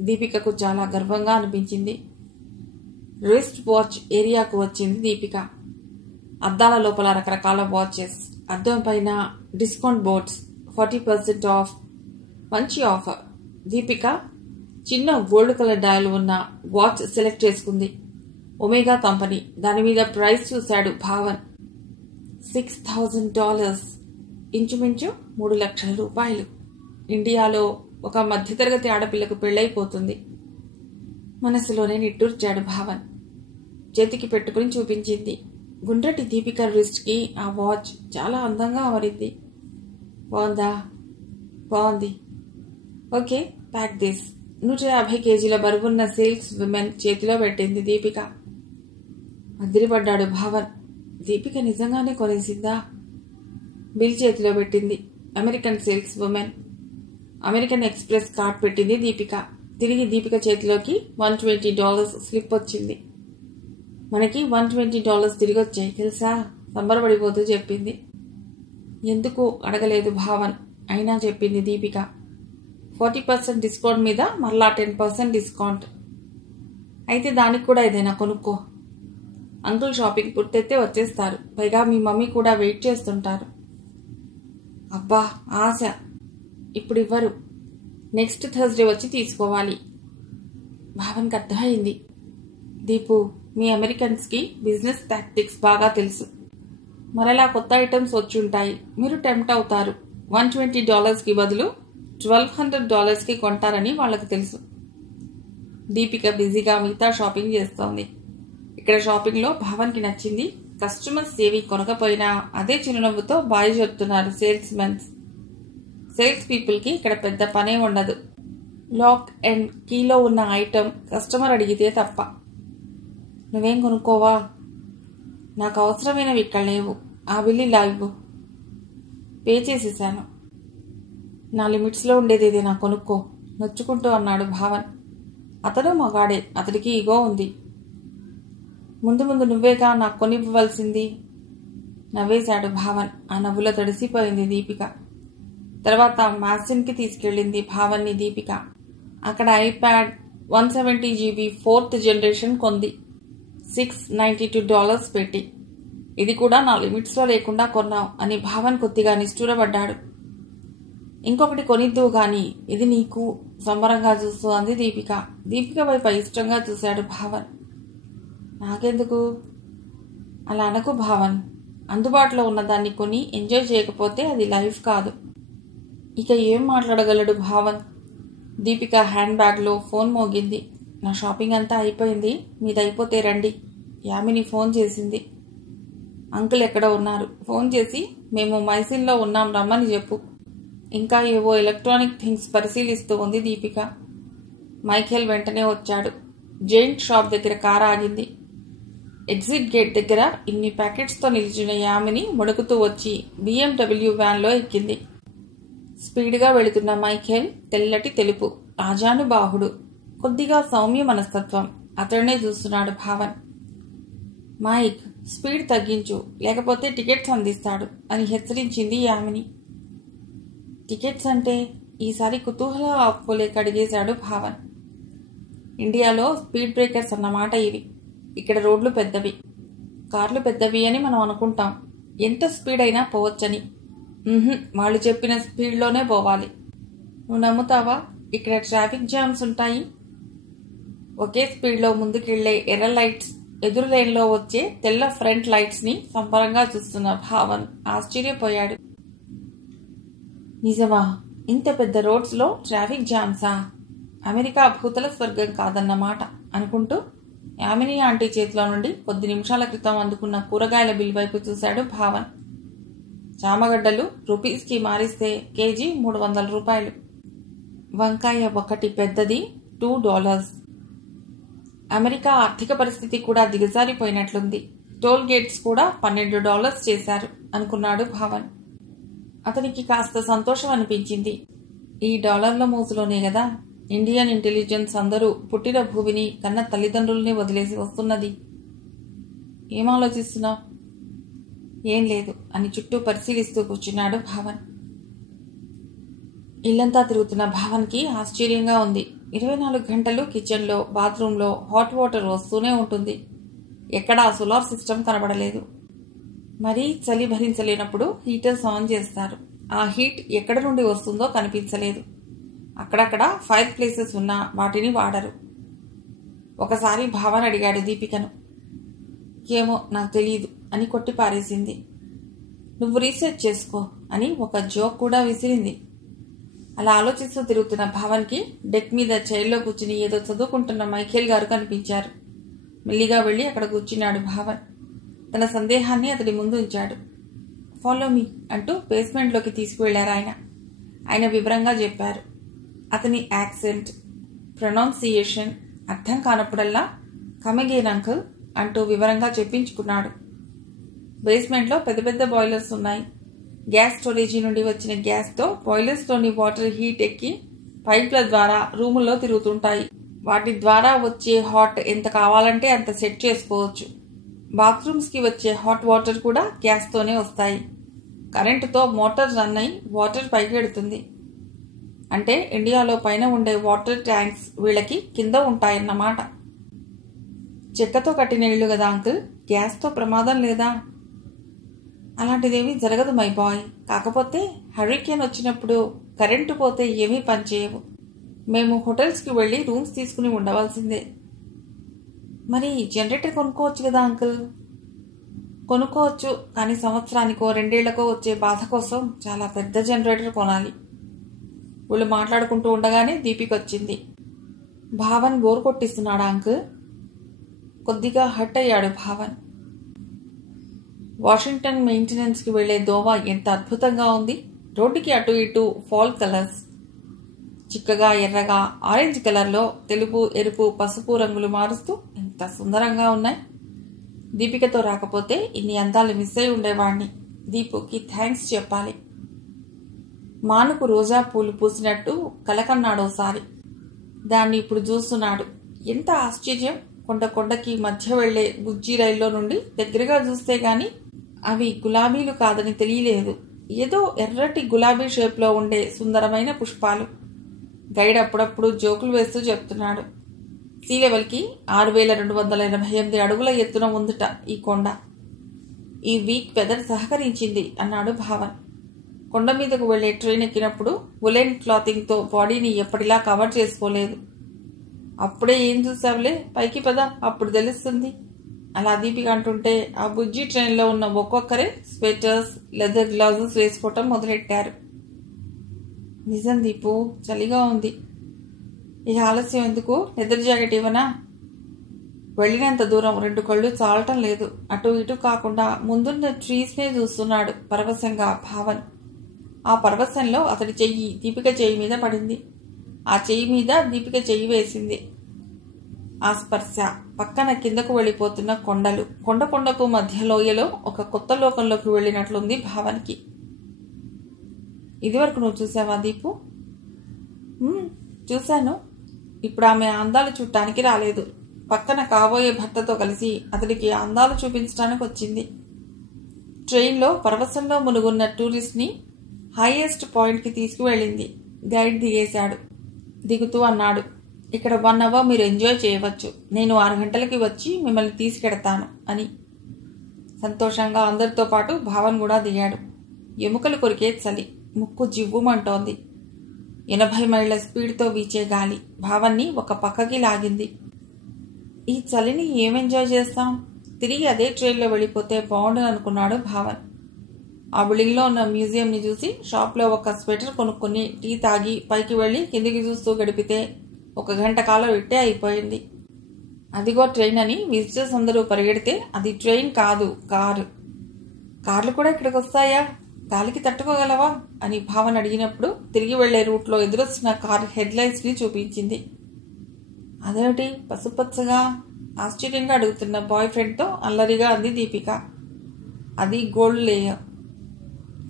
దీపికకు చాలా గర్వంగా అనిపించింది. రిస్ట్ వాచ్ ఏరియాకు వచ్చింది దీపిక. అద్దాల లోపల రకరకాల వాచెస్, అద్దం పైన డిస్కౌంట్ బోర్డ్స్, 40% ఆఫ్. మంచి ఆఫర్. దీపిక చిన్న గోల్డ్ కలర్ డయల్ ఉన్న వాచ్ సెలెక్ట్ చేసుకుంది. Omega company. దాని మీద ప్రైస్ చూశాడు భావన్. $6,000, ఇంచుమించు 3 లక్షల రూపాయలు. ఇండియాలో ఒక మధ్యతరగతి ఆడపిల్లకు పెళ్ళైపోతుంది. మనసులోనే నిట్టూర్చాడు భావన్. చేతికి పెట్టుకుని చూపించింది. గుండ్రటి దీపిక రిస్ట్కి ఆ వాచ్ చాలా అందంగా అమరింది. బాగుందా? బాగుంది. Okay, pack this. 150 కేజీల బరువున్న సేల్స్ విమెన్ చేతిలో పెట్టింది దీపిక. అదిరిపడ్డాడు భావన్. దీపిక నిజంగానే కొనేసిందా? బిల్ చేతిలో పెట్టింది. American sales women. American express card పెట్టింది దీపిక. తిరిగి దీపిక చేతిలోకి $120 స్లిప్ వచ్చింది. మనకి $120 తిరిగి వచ్చాయి తెలుసా? సంబరపడిపోతూ చెప్పింది. ఎందుకు అడగలేదు భావన్. అయినా చెప్పింది దీపిక. 40% డిస్కౌంట్ మీద మరలా 10% డిస్కౌంట్. అయితే దానికి కూడా ఏదైనా కొనుక్కో. అంకుల్ షాపింగ్ పూర్తయితే వచ్చేస్తారు. పైగా మీ మమ్మీ కూడా వెయిట్ చేస్తుంటారు. అబ్బా ఆశ. ఇప్పుడు ఇవ్వరు, నెక్స్ట్ థర్స్డే వచ్చి తీసుకోవాలి. భావన్కి అర్థమైంది. దీపు, మీ అమెరికన్స్కి బిజినెస్ టాక్టిక్స్ బాగా తెలుసు. మరలా కొత్త ఐటమ్స్ వచ్చి ఉంటాయి, మీరు టెంప్ట్ అవుతారు. $120కి బదులు $1200కి కొంటారని వాళ్లకు తెలుసు. దీపిక బిజీగా మిగతా షాపింగ్ చేస్తోంది. ఇక్కడ షాపింగ్లో భావన్కి నచ్చింది. కస్టమర్స్ ఏవి కొనకపోయినా అదే చిరునవ్వుతో బాయ్ చెప్తున్నారు సేల్స్ పీపుల్కి ఇక్కడ పెద్ద పనే ఉండదు. లాక్ అండ్ కీలో ఉన్న ఐటమ్ కస్టమర్ అడిగితే తప్ప. నువ్వేం కొనుక్కోవా? నాకు అవసరమైనవి ఇక్కడ లేవు. ఆ బిల్లు ఇలా ఇవ్వు. పే చేసేసాను. నా లిమిట్స్లో ఉండేది ఏదైనా కొనుక్కో, నొచ్చుకుంటూ అన్నాడు భావన్. అతడు మగాడే, అతడికి ఈగో ఉంది. ముందు ముందు నువ్వేగా నాకు కొనివ్వవలసింది. నవ్వేశాడు భావన్. ఆ నవ్వులో తడిసిపోయింది దీపిక. తర్వాత మ్యాసిన్కి తీసుకెళ్లింది భావన్ని దీపిక. అక్కడ ఐప్యాడ్ 170GB 4th జనరేషన్ కొంది, $692 పెట్టి. ఇది కూడా నా లిమిట్స్లో లేకుండా కొన్నావు అని భావన్ కొద్దిగా నిష్ఠూరపడ్డాడు. ఇంకొకటి కొనిద్దువు గాని, ఇది నీకు, సంబరంగా చూస్తూ అంది దీపిక. దీపిక వైపు ఇష్టంగా చూశాడు భావన్. నాకెందుకు? అలా అనకు భావన్. అందుబాటులో ఉన్నదాన్ని కొని ఎంజాయ్ చేయకపోతే అది లైఫ్ కాదు. ఇక ఏం మాట్లాడగలడు భావన్? దీపిక హ్యాండ్ బ్యాగ్లో ఫోన్ మోగింది. నా షాపింగ్ అంతా అయిపోయింది, మీదైపోతే రండి. యామిని ఫోన్ చేసింది. అంకుల్ ఎక్కడ ఉన్నారు? ఫోన్ చేసి మేము మైసిన్లో ఉన్నాం, రమ్మని చెప్పు. ఇంకా ఏవో ఎలక్ట్రానిక్ థింగ్స్ పరిశీలిస్తూ ఉంది దీపిక. మైఖేల్ వెంటనే వచ్చాడు. జెయింట్ షాప్ దగ్గర కారు ఆగింది. ఎగ్జిట్ గేట్ దగ్గర ఇన్ని ప్యాకెట్స్తో నిలిచిన యామిని ముడుకుతూ వచ్చి BMW వ్యాన్లో ఎక్కింది. స్పీడ్గా వెళుతున్న మైఖేల్ తెల్లటి తెలుపు, ఆజానుబాహుడు, కొద్దిగా సౌమ్య మనస్తత్వం. అతడినే చూస్తున్నాడు భావన్. మైక్, స్పీడ్ తగ్గించు, లేకపోతే టికెట్స్ అందిస్తాడు అని హెచ్చరించింది యామిని. టికెట్స్ అంటే? ఈసారి కుతూహలం ఆపుకోలేక అడిగేశాడు భావన్. ఇండియాలో స్పీడ్ బ్రేకర్స్ అన్నమాట ఇవి. ఇక్కడ రోడ్లు పెద్దవి, కార్లు పెద్దవి అని మనం అనుకుంటాం. ఎంత స్పీడ్ అయినా పోవచ్చని. వాళ్ళు చెప్పిన స్పీడ్లోనే పోవాలి. నువ్వు నమ్ముతావా? ఇక్కడ ట్రాఫిక్ జామ్స్ ఉంటాయి. ఒకే స్పీడ్లో ముందుకెళ్లే ఎర్ర లైట్స్, ఎదురు లైన్లో వచ్చే తెల్ల ఫ్రంట్ లైట్స్ ని సంబరంగా చూస్తున్న భావన్ ఆశ్చర్యపోయాడు. నిజమా? ఇంత పెద్ద రోడ్స్ లో ట్రాఫిక్ జామ్సా? అమెరికా భూతల స్వర్గం కాదన్నమాట అనుకుంటూ యామిని ఆంటీ చేతిలో నుండి కొద్ది నిమిషాల క్రితం అందుకున్న కూరగాయల బిల్ వైపు చూశాడు భావన్. చామగడ్డలు రూపీస్కి మారిస్తే కేజీ $300. వంకాయ ఒకటి పెద్దది $2. అమెరికా ఆర్థిక పరిస్థితి కూడా దిగజారిపోయినట్లుంది. టోల్ గేట్స్ కూడా $12 చేశారు అనుకున్నాడు భావన్. అతనికి కాస్త సంతోషం అనిపించింది. ఈ డాలర్ల మోజులోనే కదా ఇండియన్ ఇంటెలిజెన్స్ అందరూ పుట్టిన భూమిని, కన్న తల్లిదండ్రుల్ని వదిలేసి వస్తున్నది. ఏం ఆలోచిస్తున్నావు? ఏం లేదు అని చుట్టూ పరిశీలిస్తూ కూర్చున్నాడు భావన్. ఇల్లంతా తిరుగుతున్న భావన్కి ఆశ్చర్యంగా ఉంది. 24 గంటలు కిచెన్లో, బాత్రూంలో హాట్ వాటర్ వస్తూనే ఉంటుంది. ఎక్కడా సోలార్ సిస్టమ్ కనబడలేదు. మరీ చలి భరించలేనప్పుడు హీటర్స్ ఆన్ చేస్తారు. ఆ హీట్ ఎక్కడ నుండి వస్తుందో కనిపించలేదు. అక్కడక్కడ ఫైర్ ప్లేసెస్ ఉన్నా వాటిని వాడరు. ఒకసారి భావన్ అడిగాడు దీపికను. ఏమో నాకు తెలియదు అని కొట్టి పారేసింది. నువ్వు రీసెర్చ్ చేసుకో అని ఒక జోక్ కూడా విసిరింది. అలా ఆలోచిస్తూ తిరుగుతున్న భావన్కి డెక్ మీద చైర్లో కూర్చుని ఏదో చదువుకుంటున్న మైఖేల్ గారు కనిపించారు. మెల్లిగా వెళ్లి అక్కడ కూర్చున్నాడు భావన్. తన సందేహాన్ని అతడి ముందు ఉంచాడు. ఫాలో మీ అంటూ బేస్మెంట్లోకి తీసుకువెళ్లారు ఆయన. ఆయన వివరంగా చెప్పారు. అతని యాక్సెంట్, ప్రొనౌన్సియేషన్ అర్థం కానప్పుడల్లా కమెగేన్ అంకుల్ అంటూ వివరంగా చెప్పించుకున్నాడు. బేస్మెంట్లో పెద్ద పెద్ద బాయిలర్స్ ఉన్నాయి. గ్యాస్ స్టోరేజీ నుండి వచ్చిన గ్యాస్తో బాయిలర్స్లోని వాటర్ హీట్ ఎక్కి పైప్ల ద్వారా రూముల్లో తిరుగుతుంటాయి. వాటి ద్వారా వచ్చే హాట్ ఎంత కావాలంటే అంత సెట్ చేసుకోవచ్చు. బాత్రూమ్స్కి వచ్చే హాట్ వాటర్ కూడా గ్యాస్తోనే వస్తాయి. కరెంటుతో మోటార్ రన్ అయి వాటర్ పైకి ఎడుతుంది. అంటే ఇండియాలో పైన ఉండే వాటర్ ట్యాంక్స్ వీళ్ళకి కింద ఉంటాయన్నమాట. చెక్కతో కట్టిన ఇళ్ళు కదా అంకుల్, గ్యాస్తో ప్రమాదం లేదా? అలాంటిదేమీ జరగదు మై బాయ్. కాకపోతే హరికేన్ వచ్చినప్పుడు కరెంటు పోతే ఏమీ పనిచేయవు. మేము హోటల్స్కి వెళ్ళి రూమ్స్ తీసుకుని ఉండవలసిందే. మరి జనరేటర్ కొనుక్కోవచ్చు కదా అంకుల్? కొనుక్కోవచ్చు, కానీ సంవత్సరానికో 2 ఏళ్లకో వచ్చే బాధ కోసం చాలా పెద్ద జనరేటర్ కొనాలి. వీళ్ళు మాట్లాడుకుంటూ ఉండగానే దీపిక వచ్చింది. భావన్ బోర్ కొట్టిస్తున్నాడా అంకుల్? కొద్దిగా హర్ట్ అయ్యాడు భావన్. వాషింగ్టన్ మెయింటెనెన్స్కి వెళ్లే దోవ ఎంత అద్భుతంగా ఉంది. రోడ్డుకి అటు ఇటు ఫాల్ కలర్స్, చిక్కగా ఎర్రగా ఆరెంజ్ కలర్లో తెలుపు ఎరుపు పసుపు రంగులు మారుస్తూ ఎంత సుందరంగా ఉన్నాయి. దీపికతో రాకపోతే ఇన్ని అందాలు మిస్ అయి ఉండేవాణ్ణి. దీపుకి థ్యాంక్స్ చెప్పాలి. మానుకు రోజా పూలు పూసినట్టు కలకన్నాడోసారి. దాన్ని ఇప్పుడు చూస్తున్నాడు. ఎంత ఆశ్చర్యం! కొండకి మధ్య వెళ్లే బుజ్జి రైల్లో నుండి దగ్గరగా చూస్తే గాని అవి గులాబీలు కాదని తెలియలేదు. ఏదో ఎర్రటి గులాబీ షేప్లో ఉండే సుందరమైన పుష్పాలు. గైడ్ అప్పుడప్పుడు జోకులు వేస్తూ చెప్తున్నాడు. సీ లెవెల్కి 6288 అడుగుల ఎత్తున ఉందిట ఈ కొండ. ఈ వీక్ వెదర్ సహకరించింది అన్నాడు భావన్. కొండ మీదకు వెళ్లే ట్రైన్ ఎక్కినప్పుడు ఉలెన్ క్లాతింగ్తో బాడీని ఎప్పటిలా కవర్ చేసుకోలేదు. అప్పుడే ఏం చూసావులే, పైకి పద, అప్పుడు తెలుస్తుంది. అలా దీపిక అంటుంటే ఆ బుజ్జి ట్రైన్లో ఉన్న ఒక్కొక్కరే స్వెటర్స్, లెదర్ గ్లౌజెస్ వేసుకోవటం మొదలెట్టారు. నిజం దీపు, చలిగా ఉంది. ఇక ఆలస్యం ఎందుకు, లెదర్ జాకెట్ ఇవ్వనా? వెళ్ళినంత దూరం 2 కళ్ళు చాలటం లేదు. అటు ఇటు కాకుండా ముందున్న ట్రీస్నే చూస్తున్నాడు పరవశంగా భావన్. ఆ పరవశంలో అతడి చెయ్యి దీపిక చెయ్యి మీద పడింది. ఆ చెయ్యి మీద దీపిక చెయ్యి వేసింది. ఆ స్పర్శ పక్కన కిందకు వెళ్ళిపోతున్న కొండలు, కొండకు మధ్య లోయలో ఒక కొత్త లోకంలోకి వెళ్ళినట్లుంది భావన్కి. ఇదివరకు నువ్వు చూసావా దీపు? చూశాను. ఇప్పుడు ఆమె అందాలు చూడటానికి రాలేదు. పక్కన కాబోయే భర్తతో కలిసి అతడికి అందాలు చూపించడానికి వచ్చింది. ట్రైన్లో పరవశంలో మునుగున్న టూరిస్ట్ని హైయెస్ట్ పాయింట్కి తీసుకువెళ్ళింది. గైడ్ దిగేశాడు. దిగుతూ అన్నాడు, ఇక్కడ 1 అవర్ మీరు ఎంజాయ్ చేయవచ్చు. నేను 6 గంటలకి వచ్చి మిమ్మల్ని తీసుకెడతాను అని. సంతోషంగా అందరితో పాటు భావన్ కూడా దిగాడు. ఎముకలు కొరికే చలి, ముక్కు జివ్వుమంటోంది. 80 మైళ్ళ స్పీడ్తో వీచే గాలి భావన్ని ఒక పక్కకి లాగింది. ఈ చలిని ఏం ఎంజాయ్ చేస్తాం? తిరిగి అదే ట్రైన్లో వెళ్ళిపోతే బాగుండని అనుకున్నాడు భావన్. ఆ బిల్డింగ్లో ఉన్న మ్యూజియంని చూసి షాప్లో ఒక స్వెటర్ కొనుక్కొని టీ తాగి పైకి వెళ్ళి కిందికి చూస్తూ గడిపితే 1 గంట కాలం ఇట్టే అయిపోయింది. అదిగో ట్రైన్ అని విజిటర్స్ అందరూ పరిగెడితే అది ట్రైన్ కాదు, కారు. కార్లు కూడా ఇక్కడికి వస్తాయా? గాలికి తట్టుకోగలవా అని భావన్ అడిగినప్పుడు తిరిగి వెళ్లే రూట్లో ఎదురొస్తున్న కార్ హెడ్లైట్స్ని చూపించింది. అదేమిటి పసుపచ్చగా? ఆశ్చర్యంగా అడుగుతున్న బాయ్ ఫ్రెండ్తో అల్లరిగా అంది దీపిక. అది గోల్డ్ లేయర్.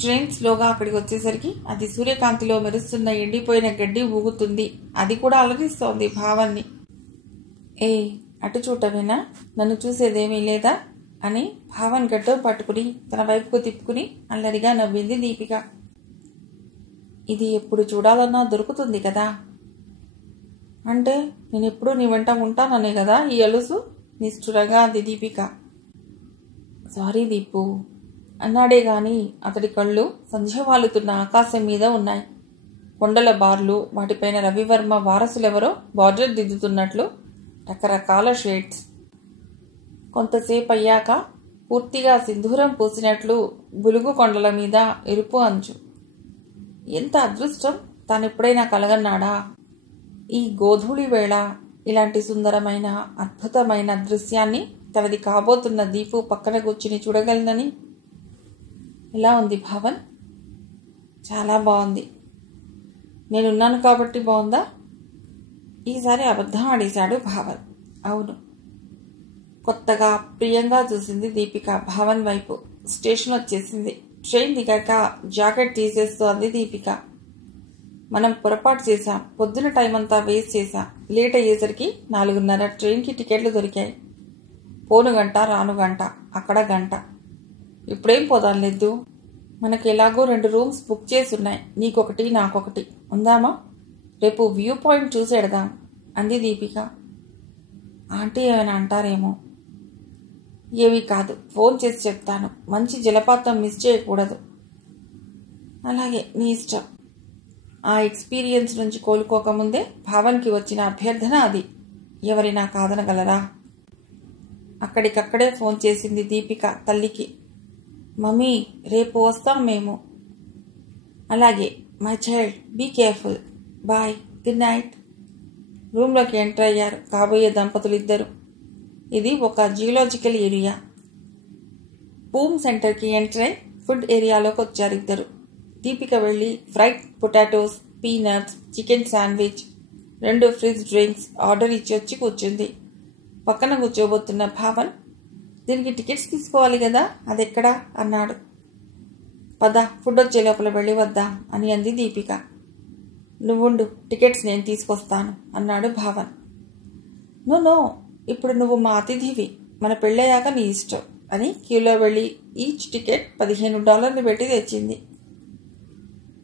ట్రైన్ స్లోగా అక్కడికి వచ్చేసరికి అది సూర్యకాంతిలో మెరుస్తున్న ఎండిపోయిన గడ్డి ఊగుతుంది. అది కూడా అలరిస్తోంది భావన్ని. ఏ అటు చూడవేనా, నన్ను చూసేదేమీ లేదా అని భావన్ గడ్డం పట్టుకుని తన వైపుకు తిప్పుకుని అల్లరిగా నవ్వింది దీపిక. ఇది ఎప్పుడు చూడాలన్నా దొరుకుతుంది కదా. అంటే నేనెప్పుడు నీ వెంట ఉంటాననే కదా ఈ అలుసు, నిష్ఠురంగా అంది దీపిక. సారీ దీపు అన్నాడే గాని అతడి కళ్ళు సంధ్యవాలుతున్న ఆకాశం మీద ఉన్నాయి. కొండల బార్లు, వాటిపైన రవివర్మ వారసులెవరో బార్డర్ దిద్దుతున్నట్లు రకరకాల షేడ్స్. కొంతసేపు అయ్యాక పూర్తిగా సింధూరం పూసినట్లు బులుగు కొండల మీద ఎరుపు అంచు. ఎంత అదృష్టం! తానెప్పుడైనా కలగన్నాడా ఈ గోధూళి వేళ ఇలాంటి సుందరమైన అద్భుతమైన దృశ్యాన్ని తనది కాబోతున్న దీపు పక్కన కూర్చుని చూడగలనని. ఎలా ఉంది భావన్? చాలా బాగుంది. నేనున్నాను కాబట్టి బాగుందా? ఈసారి అబద్ధం ఆడేశాడు భావన్. అవును. కొత్తగా ప్రియంగా చూసింది దీపిక భావన్ వైపు. స్టేషన్ వచ్చేసింది. ట్రైన్ దిగాక జాకెట్ తీసేస్తూ అంది దీపిక. మనం పొరపాటు చేశాం. పొద్దున టైం అంతా వేస్ట్ చేశాం. లేట్ అయ్యేసరికి 4:30 ట్రైన్కి టికెట్లు దొరికాయి. పోను గంట, రాను గంట, అక్కడ గంట. ఇప్పుడేం పోదాం లేదు. మనకి ఎలాగో 2 రూమ్స్ బుక్ చేసి ఉన్నాయి. నీకొకటి, నాకొకటి. ఉందామా? రేపు వ్యూ పాయింట్ చూసేడదాం అంది దీపిక. ఆంటీ ఏమైనా అంటారేమో. ఏమీ కాదు, ఫోన్ చేసి చెప్తాను. మంచి జలపాతం మిస్ చేయకూడదు. అలాగే, నీ ఇష్టం. ఆ ఎక్స్పీరియన్స్ నుంచి కోలుకోకముందే భావన్కి వచ్చిన అభ్యర్థన అది. ఎవరైనా కాదనగలరా? అక్కడికక్కడే ఫోన్ చేసింది దీపిక తల్లికి. మమ్మీ, రేపు వస్తాం మేము. అలాగే my child, be careful. Bye, good night. రూమ్లోకి ఎంటర్ అయ్యారు కాబోయే దంపతులు ఇద్దరు. ఇది ఒక జియోలాజికల్ ఏరియా. పూమ్ సెంటర్కి ఎంటర్ అయి ఫుడ్ ఏరియాలోకి వచ్చారు ఇద్దరు. దీపిక వెళ్ళి fried potatoes, peanuts, chicken sandwich, 2 fridge drinks order ఇచ్చి వచ్చి కూర్చుంది. పక్కన కూర్చోబోతున్న భావన్, దీనికి టికెట్స్ తీసుకోవాలి కదా, అదెక్కడా అన్నాడు. పద, ఫుడ్ వచ్చే లోపల వెళ్ళి వద్దాం అని అంది దీపిక. నువ్వుండు, టికెట్స్ నేను తీసుకొస్తాను అన్నాడు భావన్. నో, ఇప్పుడు నువ్వు మా అతిథివి, మన పెళ్ళయ్యాక నీ ఇష్టం అని క్యూలో వెళ్ళి ఈచ్ టికెట్ $15 పెట్టి తెచ్చింది.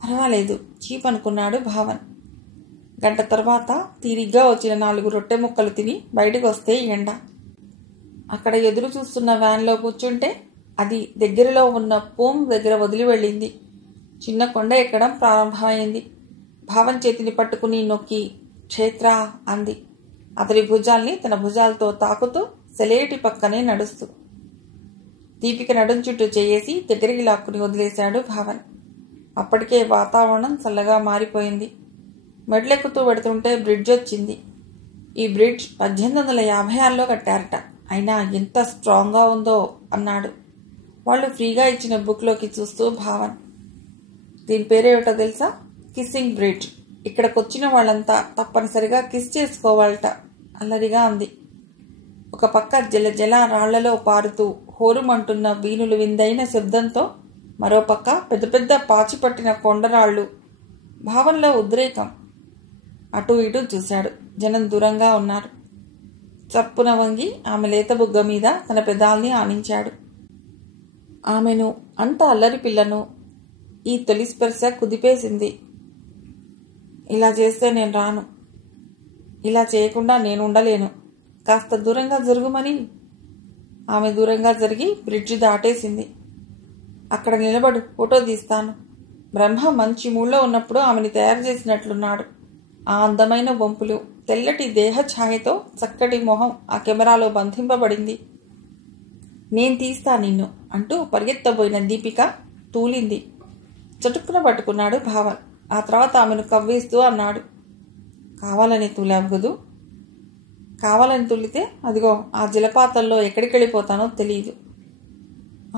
పర్వాలేదు, చీప్ అనుకున్నాడు భావన్. గంట తర్వాత తీరిగ్గా వచ్చిన 4 రొట్టె ముక్కలు తిని బయటకు వస్తే ఎండ. అక్కడ ఎదురు చూస్తున్న వ్యాన్లో కూర్చుంటే అది దగ్గరలో ఉన్న పూమ్ దగ్గర వదిలి వెళ్ళింది. చిన్న కొండ ఎక్కడం ప్రారంభమైంది. భావన్ చేతిని పట్టుకుని నొక్కి క్షేత్ర అంది. అతడి భుజాల్ని తన భుజాలతో తాకుతూ సెలేటి పక్కనే నడుస్తూ. దీపిక నడుం చుట్టూ చేయేసి దగ్గరికి లాక్కుని వదిలేశాడు భావన్. అప్పటికే వాతావరణం చల్లగా మారిపోయింది. మెట్లెక్కుతూ పెడుతుంటే బ్రిడ్జ్ వచ్చింది. ఈ బ్రిడ్జ్ 1856లో కట్టారట. అయినా ఎంత స్ట్రాంగ్గా ఉందో అన్నాడు వాళ్ళు ఫ్రీగా ఇచ్చిన బుక్లోకి చూస్తూ భావన్. దీని పేరేమిటో తెలుసా? Kissing bridge. ఇక్కడికొచ్చిన వాళ్ళంతా తప్పనిసరిగా కిస్ చేసుకోవాలట అల్లరిగా అంది. ఒక పక్క జల జల రాళ్లలో పారుతూ హోరుమంటున్న వీణులు విందైన శబ్దంతో, మరోపక్క పెద్ద పెద్ద పాచిపట్టిన కొండరాళ్లు. భావన్లో ఉద్రేకం. అటూ ఇటూ చూశాడు. జనం దూరంగా ఉన్నారు. చప్పున వంగి ఆమె లేత బుగ్గ మీద తన పెదాల్ని ఆనించాడు. ఆమెను, అంత అల్లరి పిల్లను ఈ తొలి స్పర్శ కుదిపేసింది. ఇలా చేస్తే నేను రాను, ఇలా చేయకుండా నేను ఉండలేను, కాస్త దూరంగా జరుగుమని. ఆమె దూరంగా జరిగి బ్రిడ్జి దాటేసింది. అక్కడ నిలబడు, ఫోటో తీస్తాను. బ్రహ్మ మంచి మూడ్లో ఉన్నప్పుడు ఆమెని తయారు చేసినట్లున్నాడు. ఆ అందమైన వంపులు, తెల్లటి దేహ ఛాయతో చక్కటి మొహం ఆ కెమెరాలో బంధింపబడింది. నేను తీస్తా నిన్ను అంటూ పరిగెత్తబోయిన దీపిక తూలింది. చటుక్కున పట్టుకున్నాడు భావన్. ఆ తర్వాత ఆమెను కవ్వేస్తూ అన్నాడు, కావాలని తూలావు గదు. కావాలని తులితే అదిగో ఆ జలపాతంలో ఎక్కడికి వెళ్ళిపోతానో తెలియదు.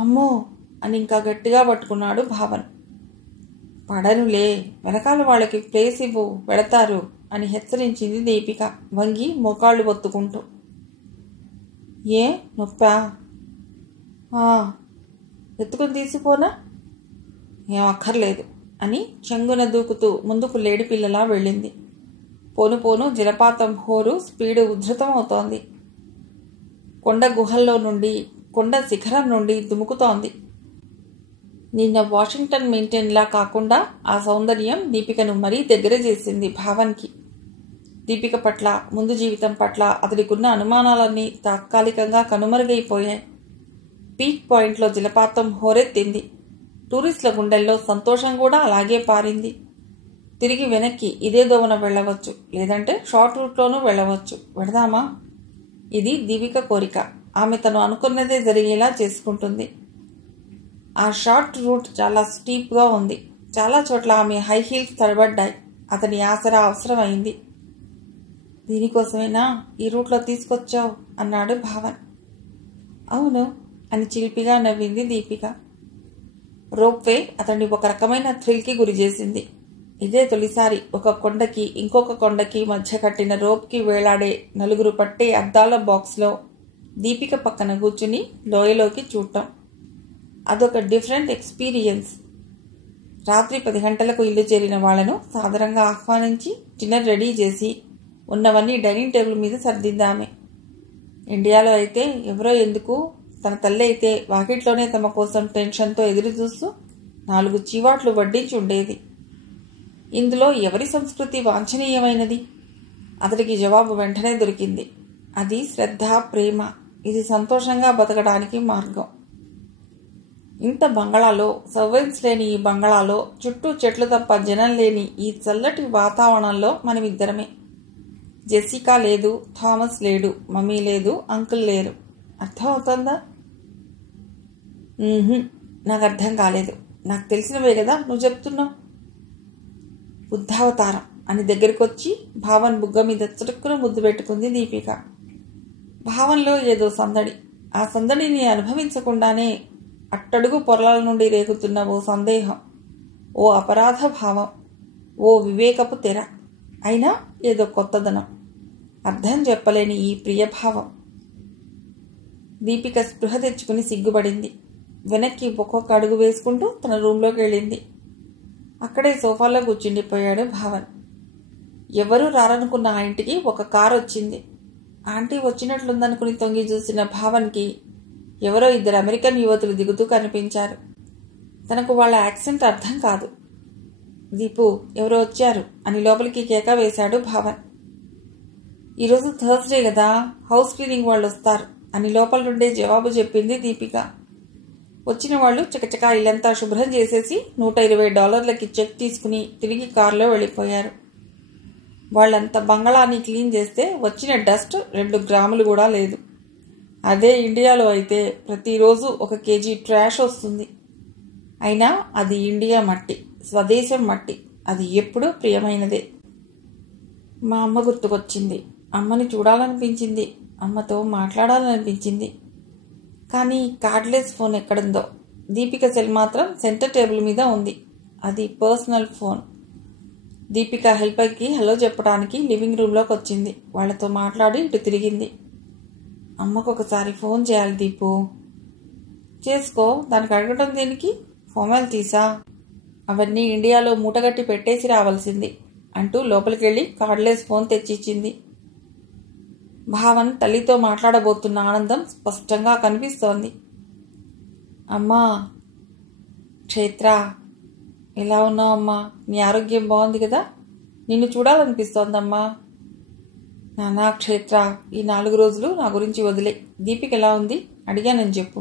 అమ్మో అని ఇంకా గట్టిగా పట్టుకున్నాడు భావన్. పడనులే, వెనకాల వాళ్ళకి ప్లేస్ ఇవ్వు, వెళతారు అని హెచ్చరించింది దీపిక వంగి మోకాళ్ళు ఒత్తుకుంటూ. ఏ నొప్పా? ఎత్తుకుని తీసిపోనా? ఏం అక్కర్లేదు అని చెంగున దూకుతూ ముందుకు లేడి పిల్లలా వెళ్ళింది. పోను పోను జలపాతం హోరు స్పీడు ఉధృతం అవుతోంది. కొండ గుహల్లో నుండి, కొండ శిఖరం నుండి దుముకుతోంది. నిన్న వాషింగ్టన్ మెయింటైన్లా కాకుండా ఆ సౌందర్యం దీపికను మరీ దగ్గర చేసింది భావన్కి. దీపిక పట్ల, ముందు జీవితం పట్ల అతడికున్న అనుమానాలన్నీ తాత్కాలికంగా కనుమరుగైపోయాయి. పీక్ పాయింట్లో జలపాతం హోరెత్తింది. టూరిస్టుల గుండెల్లో సంతోషం కూడా అలాగే పారింది. తిరిగి వెనక్కి ఇదే దోవన వెళ్ళవచ్చు, లేదంటే షార్ట్ రూట్లోనూ వెళ్ళవచ్చు. వెళదామా? ఇది దీపిక కోరిక. ఆమె తను అనుకున్నదే జరిగేలా చేసుకుంటుంది. ఆ షార్ట్ రూట్ చాలా స్టీప్గా ఉంది. చాలా చోట్ల ఆమె హై హీల్స్ తడబడ్డాయి. అతని ఆసరా అవసరమైంది. దీనికోసమేనా ఈ రూట్లో తీసుకొచ్చావు అన్నాడు భావన్. అవును అని చిలిపిగా నవ్వింది దీపిక. రోప్వే అతన్ని ఒక రకమైన థ్రిల్కి గురి చేసింది. ఇదే తొలిసారి ఒక కొండకి ఇంకొక కొండకి మధ్య కట్టిన రోప్కి వేలాడే 4 పట్టే అద్దాల బాక్స్లో దీపిక పక్కన కూర్చుని లోయలోకి చూడటం. అదొక డిఫరెంట్ ఎక్స్పీరియన్స్. రాత్రి 10 గంటలకు ఇల్లు చేరిన వాళ్లను సాదరంగా ఆహ్వానించి డిన్నర్ రెడీ చేసి ఉన్నవన్నీ డైనింగ్ టేబుల్ మీద సర్దిద్దామే. ఇండియాలో అయితే ఎవరో ఎందుకు, తన తల్లి అయితే వాకిట్లోనే తమ కోసం టెన్షన్తో ఎదురు చూస్తూ 4 చీవాట్లు వడ్డించి ఉండేది. ఇందులో ఎవరి సంస్కృతి వాంఛనీయమైనది? అతడికి జవాబు వెంటనే దొరికింది. అది శ్రద్ధ, ప్రేమ. ఇది సంతోషంగా బతకడానికి మార్గం. ఇంత బంగళాలో, సర్వెంట్స్ లేని ఈ బంగళాలో, చుట్టూ చెట్లు తప్ప జనం లేని ఈ చల్లటి వాతావరణంలో మనమిద్దరమే. జెసికా లేదు, థామస్ లేడు, మమ్మీ లేదు, అంకుల్ లేరు. అర్థం అవుతుందా? నాకు అర్థం కాలేదు. నాకు తెలిసినవే కదా నువ్వు చెప్తున్నావు. బుద్ధావతారం అని దగ్గరికి వచ్చి భావన్ బుగ్గ మీద చురుక్కున ముద్దు పెట్టుకుంది దీపిక. భావంలో ఏదో సందడి. ఆ సందడిని అనుభవించకుండానే అట్టడుగు పొరల నుండి రేగుతున్న ఓ సందేహం, ఓ అపరాధ భావం, ఓ వివేకపు తెర. అయినా ఏదో కొత్తదనం, అర్థం చెప్పలేని ఈ ప్రియభావం. దీపిక స్పృహ తెచ్చుకుని సిగ్గుపడింది. వెనక్కి ఒక్కొక్క అడుగు వేసుకుంటూ తన రూంలోకి వెళ్ళింది. అక్కడే సోఫాలో కూర్చుండిపోయాడు భావన్. ఎవరూ రారనుకున్న ఆ ఇంటికి ఒక కారు వచ్చింది. ఆంటీ వచ్చినట్లుందనుకుని తొంగి చూసిన భావన్కి ఎవరో 2 అమెరికన్ యువతులు దిగుతూ కనిపించారు. తనకు వాళ్ళ యాక్సెంట్ అర్థం కాదు. దీపు, ఎవరో వచ్చారు అని లోపలికి కేక వేశాడు భావన్. ఈరోజు థర్స్డే కదా, హౌస్ క్లీనింగ్ వాళ్ళు వస్తారు అని లోపల నుండే జవాబు చెప్పింది దీపిక. వచ్చిన వాళ్ళు చకచకా ఇల్లంతా శుభ్రం చేసేసి $120కి చెక్ తీసుకుని తిరిగి కారులో వెళ్ళిపోయారు. వాళ్ళంత బంగళాన్ని క్లీన్ చేస్తే వచ్చిన డస్ట్ 2 గ్రాములు కూడా లేదు. అదే ఇండియాలో అయితే ప్రతిరోజు 1 కేజీ ట్రాష్ వస్తుంది. అయినా అది ఇండియా మట్టి, స్వదేశం మట్టి. అది ఎప్పుడూ ప్రియమైనదే. మా అమ్మ గుర్తుకొచ్చింది. అమ్మని చూడాలనిపించింది, అమ్మతో మాట్లాడాలనిపించింది. కానీ కార్డ్లెస్ ఫోన్ ఎక్కడుందో. దీపిక సెల్ మాత్రం సెంటర్ టేబుల్ మీద ఉంది. అది పర్సనల్ ఫోన్. దీపిక హెల్పర్కి హలో చెప్పడానికి లివింగ్ రూమ్లోకి వచ్చింది. వాళ్లతో మాట్లాడి ఇటు తిరిగింది. అమ్మకు ఒకసారి ఫోన్ చేయాలి దీపు. చేసుకో, దానికి అడగటం దేనికి? ఫార్మాలిటీసా? అవన్నీ ఇండియాలో మూటగట్టి పెట్టేసి రావాల్సింది అంటూ లోపలికి వెళ్ళి కార్డ్లెస్ ఫోన్ తెచ్చిచ్చింది. భావన్ తల్లితో మాట్లాడబోతున్న ఆనందం స్పష్టంగా కనిపిస్తోంది. అమ్మా. క్షేత్ర, ఎలా ఉన్నావు అమ్మా? నీ ఆరోగ్యం బాగుంది కదా? నిన్ను చూడాలనిపిస్తోందమ్మా. నానా క్షేత్ర, ఈ 4 రోజులు నా గురించి వదిలే. దీపిక ఎలా ఉంది అడిగానని చెప్పు.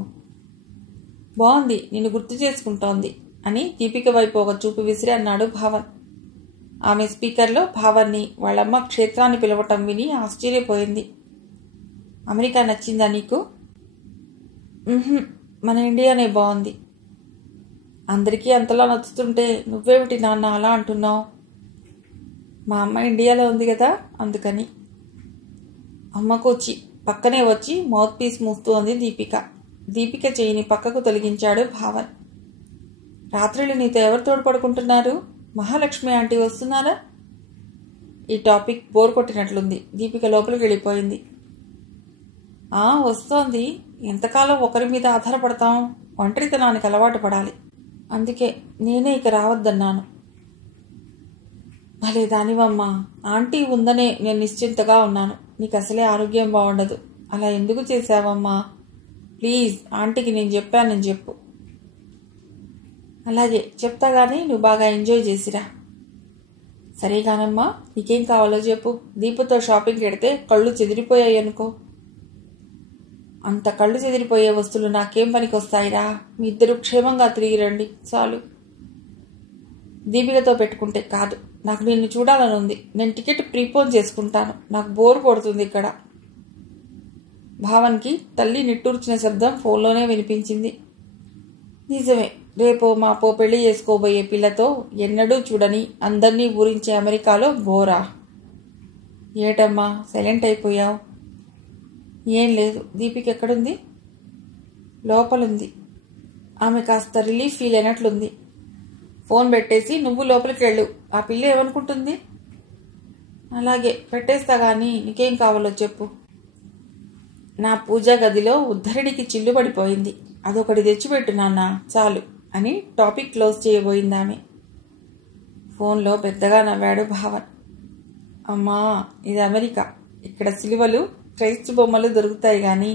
బాగుంది, నిన్ను గుర్తు చేసుకుంటోంది అని దీపిక వైపు ఒక చూపు విసిరి అన్నాడు భావన్. ఆమె స్పీకర్లో భావన్ని వాళ్ళమ్మ క్షేత్రాన్ని పిలవటం విని ఆశ్చర్యపోయింది. అమెరికా నచ్చిందా నీకు? మన ఇండియానే బాగుంది. అందరికీ అంతలా నచ్చుతుంటే నువ్వేమిటి నాన్న అలా అంటున్నావు? మా అమ్మ ఇండియాలో ఉంది కదా, అందుకని. అమ్మకు పక్కనే వచ్చి మౌత్ పీస్ మూస్తూ అంది దీపిక. దీపిక చేయిని పక్కకు తొలగించాడు భావన్. రాత్రులు నీతో ఎవరు తోడ్పడుకుంటున్నారు? మహాలక్ష్మి ఆంటీ వస్తున్నారా? ఈ టాపిక్ బోర్ కొట్టినట్లుంది. దీపిక లోపలికి వెళ్ళిపోయింది. వస్తోంది. ఎంతకాలం ఒకరి మీద ఆధారపడతాం? ఒంటరితనానికి అలవాటు పడాలి. అందుకే నేనే ఇక రావద్దన్నాను. భలే దానివమ్మా. ఆంటీ ఉందనే నేను నిశ్చింతగా ఉన్నాను. నీకు అసలే ఆరోగ్యం బాగుండదు. అలా ఎందుకు చేశావమ్మా? ప్లీజ్, ఆంటీకి నేను చెప్పానని చెప్పు. అలాగే చెప్తా గానీ నువ్వు బాగా ఎంజాయ్ చేసిరా. సరేగానమ్మా, నీకేం కావాలో చెప్పు. దీపుతో షాపింగ్కి వెడితే కళ్ళు చెదిరిపోయాయి అనుకో. అంత కళ్ళు చెదిరిపోయే వస్తువులు నాకేం పనికొస్తాయిరా? మీ ఇద్దరు క్షేమంగా తిరిగి రండి చాలు. దీపికతో పెట్టుకుంటే కాదు, నాకు నిన్ను చూడాలని ఉంది. నేను టికెట్ ప్రీపోన్ చేసుకుంటాను. నాకు బోర్ కొడుతుంది ఇక్కడ. భావన్కి తల్లి నిట్టూర్చిన శబ్దం ఫోన్లోనే వినిపించింది. నిజమే, రేపో మాపో పెళ్లి చేసుకోబోయే పిల్లతో ఎన్నడూ చూడని అందర్నీ ఊరించే అమెరికాలో బోరా. ఏటమ్మా సైలెంట్ అయిపోయావు? ఏం లేదు. దీపిక ఎక్కడుంది? లోపలుంది. ఆమె కాస్త రిలీఫ్ ఫీల్ అయినట్లుంది. ఫోన్ పెట్టేసి నువ్వు లోపలికి వెళ్ళు. ఆ పిల్ల ఏమనుకుంటుంది? అలాగే పెట్టేస్తా గానీ నీకేం కావాలో చెప్పు. నా పూజా గదిలో ఉద్ధరిడికి చిల్లు పడిపోయింది. అదొకటి తెచ్చిపెట్టు నాన్న చాలు అని టాపిక్ క్లోజ్ చేయబోయిందామె. ఫోన్లో పెద్దగా నవ్వాడు భావన్. అమ్మా, ఇది అమెరికా. ఇక్కడ సిలువలు, క్రైస్తు బొమ్మలు దొరుకుతాయి కానీ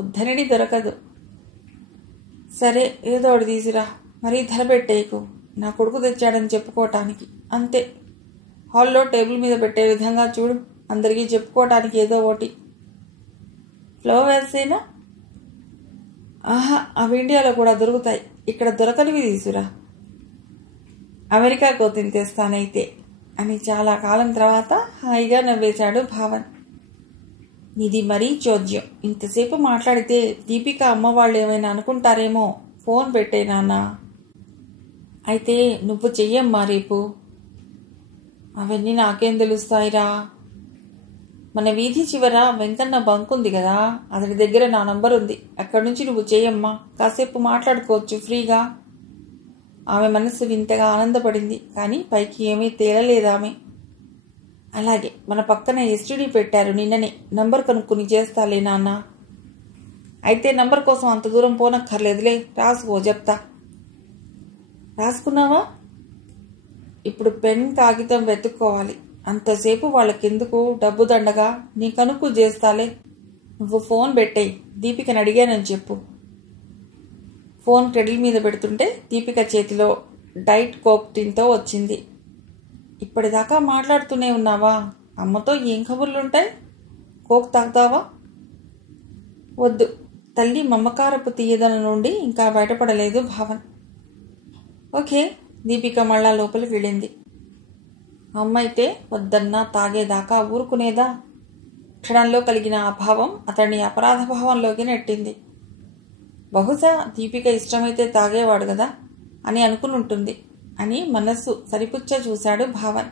ఉద్ధరిణి దొరకదు. సరే, ఏదో ఒకటి తీసిరా. మరీ ధర పెట్టేయకు. నా కొడుకు తెచ్చాడని చెప్పుకోవటానికి అంతే. హాల్లో టేబుల్ మీద పెట్టే విధంగా చూడు. అందరికీ చెప్పుకోవటానికి ఏదో ఒకటి. ఫ్లవర్సేనా? ఆహా, అవి ఇండియాలో కూడా దొరుకుతాయి, ఇక్కడ దొరకనివి తీసురా. అమెరికాకు తెస్తానైతే అని చాలా కాలం తర్వాత హాయిగా నవ్వేశాడు భావన్. ఇది మరీ చోద్యం, ఇంతసేపు మాట్లాడితే దీపిక అమ్మ వాళ్ళు ఏమైనా అనుకుంటారేమో. ఫోన్ పెట్టే నాన్న. అయితే నువ్వు చెయ్యమ్మా రేపు. అవన్నీ నాకేం తెలుస్తాయిరా. మన వీధి చివర వెంకన్న బంక్ ఉంది కదా, అతడి దగ్గర నా నంబర్ ఉంది. అక్కడి నుంచి నువ్వు చెయ్యమ్మా, కాసేపు మాట్లాడుకోవచ్చు ఫ్రీగా. ఆమె మనసు వింతగా ఆనందపడింది, కానీ పైకి ఏమీ తేలలేదామె. అలాగే, మన పక్కన ఎస్టీడీ పెట్టారు నిన్ననే, నంబర్ కనుక్కుని చేస్తాలే నాన్న. అయితే నంబర్ కోసం అంత దూరం పోనక్కర్లేదులే, రాసుకో చెప్తా. రాసుకున్నావా? ఇప్పుడు పెన్ కాగితం వెతుక్కోవాలి. అంతసేపు వాళ్ళకెందుకు, డబ్బు దండగా, నీ కనుక్కు చేస్తాలే. నువ్వు ఫోన్ పెట్టేయి, దీపికని అడిగానని చెప్పు. ఫోన్ క్రెడిల్ మీద పెడుతుంటే దీపిక చేతిలో డైట్ కోక్ టిన్తో వచ్చింది. ఇప్పటిదాకా మాట్లాడుతూనే ఉన్నావా? అమ్మతో ఏం కబుర్లుంటాయి? కోక్ తాగుతావా? వద్దు. తల్లి మమకారపు తీయదల నుండి ఇంకా బయటపడలేదు భావన్. ఓకే. దీపిక మళ్ళా లోపలికి వెళ్ళింది. అమ్మైతే వద్దన్నా తాగేదాకా ఊరుకునేదా? క్షణంలో కలిగిన అభావం అతన్ని అపరాధ భావంలోకి నెట్టింది. బహుశా దీపిక ఇష్టమైతే తాగేవాడు కదా అని అనుకుని ఉంటుంది అని మనస్సు సరిపుచ్చ చూశాడు భావన్.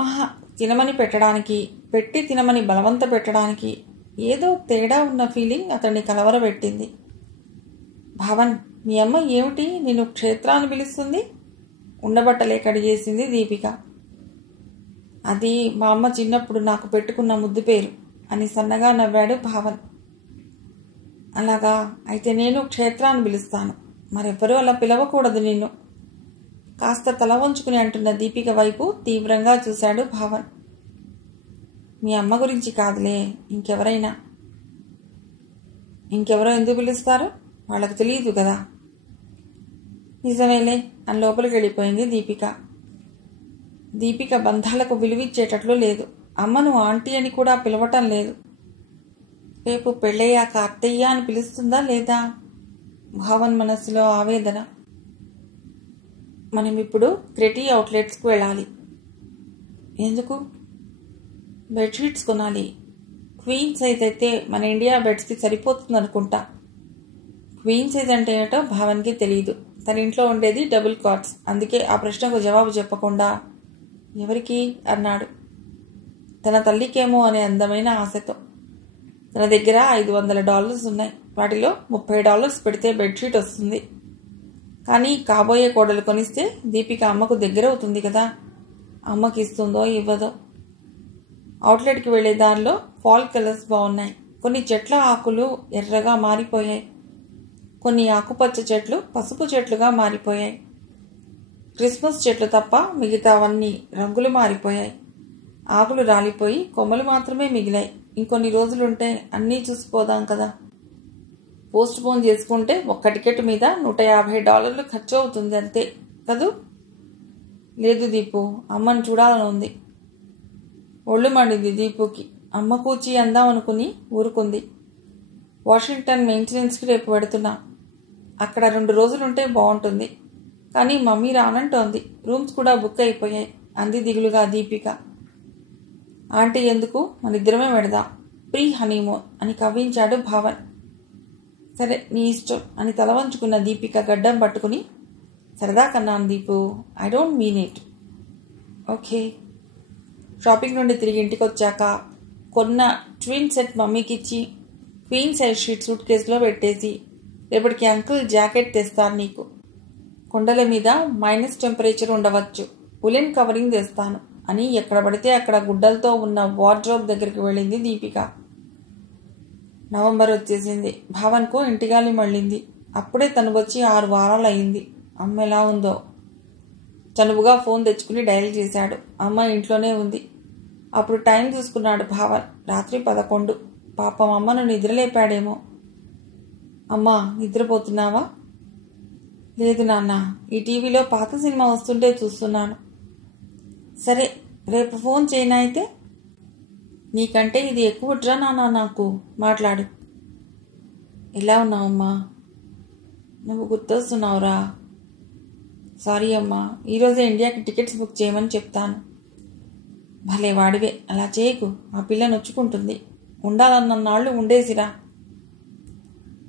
ఆహా, తినమని పెట్టడానికి, పెట్టి తినమని బలవంత పెట్టడానికి ఏదో తేడా ఉన్న ఫీలింగ్ అతన్ని కలవరబెట్టింది. భావన్, మీ అమ్మ ఏమిటి నిన్ను క్షేత్రాన్ని పిలుస్తుంది? ఉండబట్టలే కడిగేసింది దీపిక. అది మా అమ్మ చిన్నప్పుడు నాకు పెట్టుకున్న ముద్దు పేరు అని సన్నగా నవ్వాడు భావన్. అలాగా, అయితే నేను క్షేత్రాన్ని పిలుస్తాను. మరెవ్వరూ అలా పిలవకూడదు నిన్ను. కాస్త తల వంచుకుని అంటున్న దీపిక వైపు తీవ్రంగా చూశాడు భావన్. మీ అమ్మ గురించి కాదులే, ఇంకెవరైనా. ఇంకెవరో ఎందుకు పిలుస్తారు? వాళ్ళకు తెలియదు కదా. నిజమేలే అని లోపలికి వెళ్ళిపోయింది దీపిక. దీపిక బంధాలకు విలువిచ్చేటట్లు లేదు. అమ్మను ఆంటీ అని కూడా పిలవటం లేదు. రేపు పెళ్ళయ్యాక అత్తయ్య అని పిలుస్తుందా లేదా? భావన్ మనస్సులో ఆవేదన. మనం ఇప్పుడు క్రెటీ అవుట్లెట్స్కి వెళ్ళాలి. ఎందుకు? బెడ్షీట్స్ కొనాలి. క్వీన్ సైజ్ అయితే మన ఇండియా బెడ్స్కి సరిపోతుంది అనుకుంటా. క్వీన్ సైజ్ అంటే ఏమిటో భావన్కి తెలియదు. తన ఇంట్లో ఉండేది డబుల్ కాట్స్. అందుకే ఆ ప్రశ్నకు జవాబు చెప్పకుండా ఎవరికి అన్నాడు. తన తల్లికేమో అనే అందమైన ఆశతో. తన దగ్గర $500 ఉన్నాయి. వాటిలో $30 పెడితే బెడ్షీట్ వస్తుంది. కానీ కాబోయే కోడలు కొనిస్తే దీపిక అమ్మకు దగ్గర అవుతుంది కదా. అమ్మకి ఇస్తుందో ఇవ్వదో. అవుట్లెట్కి వెళ్లే దారిలో ఫాల్ కలర్స్ బాగున్నాయి. కొన్ని చెట్ల ఆకులు ఎర్రగా మారిపోయాయి. కొన్ని ఆకుపచ్చ చెట్లు పసుపు చెట్లుగా మారిపోయాయి. క్రిస్మస్ చెట్లు తప్ప మిగతావన్నీ రంగులు మారిపోయాయి. ఆకులు రాలిపోయి కొమ్మలు మాత్రమే మిగిలాయి. ఇంకొన్ని రోజులుంటే అన్నీ చూసిపోదాం కదా. పోస్ట్ పోన్ చేసుకుంటే ఒక్క టికెట్ మీద $150 ఖర్చు అవుతుంది అంతే కదూ. లేదు దీపు, అమ్మని చూడాలని ఉంది. ఒళ్ళు మండింది దీపుకి. అమ్మ కూచి అందామనుకుని ఊరుకుంది. వాషింగ్టన్ మెయింటెనెన్స్కి రేపు పెడుతున్నా. అక్కడ 2 రోజులుంటే బాగుంటుంది. కానీ మమ్మీ రానంటోంది. రూమ్స్ కూడా బుక్ అయిపోయాయి అంది దిగులుగా దీపిక. ఆంటీ ఎందుకు, మనిద్దరమే పెడదాం, ప్రీ హనీమూన్ అని కవ్వించాడు భావన్. సరే నీ ఇష్టం అని తల వంచుకున్న దీపిక గడ్డం పట్టుకుని, సరదా కన్నాను Deepu, I don't mean it. Okay. Shopping నుండి తిరిగి ఇంటికి వచ్చాక కొన్న ట్విన్ సెట్ మమ్మీకిచ్చి క్వీన్ సైజ్ షీట్ సూట్ కేసులో పెట్టేసి, రేపటికి అంకుల్ జాకెట్ తెస్తాను నీకు. కొండల మీద మైనస్ టెంపరేచర్ ఉండవచ్చు, ఉలెన్ కవరింగ్ తెస్తాను అని ఎక్కడ పడితే అక్కడ గుడ్డలతో ఉన్న వార్డ్రోబ్ దగ్గరికి వెళ్ళింది దీపిక. నవంబర్ వచ్చేసింది. భావన్కు ఇంటిగాలి మళ్ళింది. అప్పుడే తను వచ్చి 6 వారాలు అయింది. అమ్మ ఎలా ఉందో. చనువుగా ఫోన్ తెచ్చుకుని డయల్ చేశాడు. అమ్మ ఇంట్లోనే ఉంది. అప్పుడు టైం చూసుకున్నాడు భావన్. రాత్రి 11. పాపం అమ్మను నిద్రలేపాడేమో. అమ్మా, నిద్రపోతున్నావా? లేదు నాన్న, ఈ టీవీలో పాత సినిమా వస్తుంటే చూస్తున్నాను. సరే, రేపు ఫోన్ చేయనా అయితే? నీకంటే ఇది ఎక్కువ డ్రా నాన్న, నాకు మాట్లాడు. ఎలా ఉన్నావమ్మా? నువ్వు గుర్తొస్తున్నావురా. సారీ అమ్మా, ఈరోజే ఇండియాకి టికెట్స్ బుక్ చేయమని చెప్తాను. భలే వాడివే, అలా చేయకు, ఆ పిల్ల నొచ్చుకుంటుంది. ఉండాలన్నాళ్ళు ఉండేసిరా.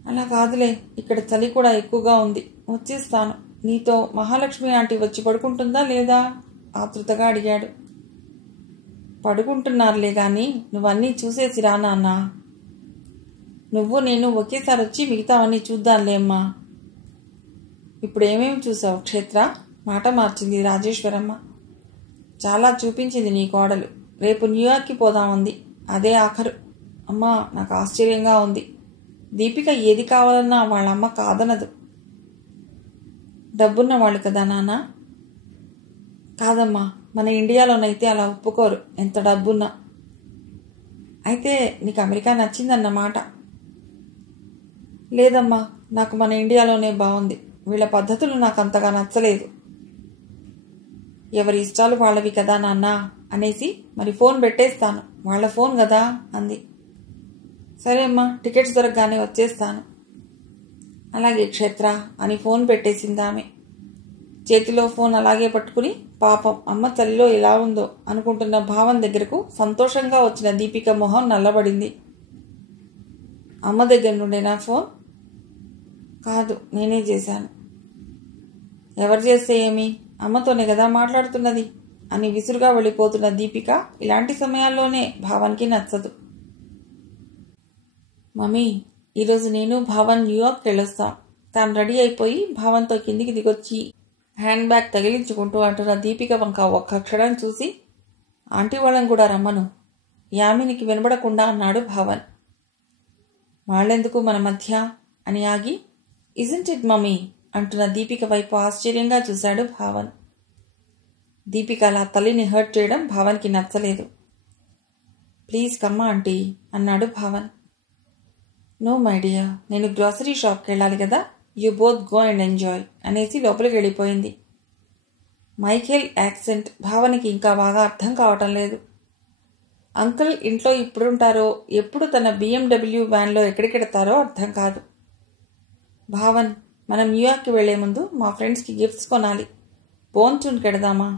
అలా కాదులే, ఇక్కడ చలి కూడా ఎక్కువగా ఉంది, వచ్చేస్తాను. నీతో మహాలక్ష్మి ఆంటీ వచ్చి పడుకుంటుందా లేదా? ఆతృతగా అడిగాడు. పడుకుంటున్నారులే గాని నువ్వన్నీ చూసేసిరా నాన్న. నువ్వు నేను ఒకేసారి వచ్చి మిగతావన్నీ చూద్దాంలే అమ్మా. ఇప్పుడు ఏమేమి చూసావు క్షేత్ర? మాట మార్చింది రాజేశ్వరమ్మ. చాలా చూపించింది నీ కోడలు. రేపు న్యూయార్క్కి పోదామంది, అదే ఆఖరు. అమ్మా, నాకు ఆశ్చర్యంగా ఉంది. దీపిక ఏది కావాలన్నా వాళ్ళమ్మ కాదనదు. డబ్బున్న వాళ్ళు కదా నాన్న? కాదమ్మా, మన ఇండియాలోనైతే అలా ఒప్పుకోరు, ఎంత డబ్బున్నా. అయితే నీకు అమెరికా నచ్చిందన్నమాట. లేదమ్మా, నాకు మన ఇండియాలోనే బాగుంది. వీళ్ళ పద్ధతులు నాకు అంతగా నచ్చలేదు. ఎవరి ఇష్టాలు వాళ్ళవి కదా నాన్న అనేసి మరి ఫోన్ పెట్టేస్తాను, వాళ్ళ ఫోన్ కదా అంది. సరే అమ్మా, టికెట్స్ దొరకగానే వచ్చేస్తాను. అలాగే క్షేత్ర అని ఫోన్ పెట్టేసింది ఆమె. చేతిలో ఫోన్ అలాగే పట్టుకుని పాపం అమ్మ తల్లిలో ఎలా ఉందో అనుకుంటున్న భావం దగ్గరకు సంతోషంగా వచ్చిన దీపిక మొహం నల్లబడింది. అమ్మ దగ్గర నుండేనా ఫోన్? కాదు, నేనే చేశాను. ఎవరు చేస్తే ఏమి, అమ్మతోనే కదా మాట్లాడుతున్నది అని విసురుగా వెళ్ళిపోతున్న దీపిక ఇలాంటి సమయాల్లోనే భావానికి నచ్చదు. మమ్మీ, ఈరోజు నేను భావన్ న్యూయార్క్ వెళ్ళొస్తాం. తాను రెడీ అయిపోయి భావంతో కిందికి దిగొచ్చి హ్యాండ్ బ్యాగ్ తగిలించుకుంటూ అంటున్న దీపిక వంక ఒక్క క్షణం చూసి, ఆంటీ వాళ్ళని కూడా రమ్మను, యామినికి వినబడకుండా అన్నాడు భావన్. వాళ్ళెందుకు మన మధ్య అని ఆగి, ఇజంట్ ఇట్ మమ్మీ అంటున్న దీపిక వైపు ఆశ్చర్యంగా చూశాడు భావన్. దీపిక అలా తల్లిని హర్ట్ చేయడం భావన్కి నచ్చలేదు. ప్లీజ్ కమ్మా ఆంటీ అన్నాడు భావన్. నో మై డియర్, నేను గ్రోసరీ షాప్కి వెళ్ళాలి కదా, you both go and enjoy అనేసి లోపలికి వెళ్ళిపోయింది. మైఖేల్ యాక్సెంట్ భావనికి ఇంకా బాగా అర్థం కావటం లేదు. అంకుల్ ఇంట్లో ఇప్పుడుంటారో, ఎప్పుడు తన BMW వ్యాన్లో ఎక్కడికెడతారో అర్థం కాదు. భావన్, మనం న్యూయార్క్కి వెళ్లే ముందు మా ఫ్రెండ్స్కి గిఫ్ట్స్ కొనాలి, బోన్చూన్కి వెడదామా?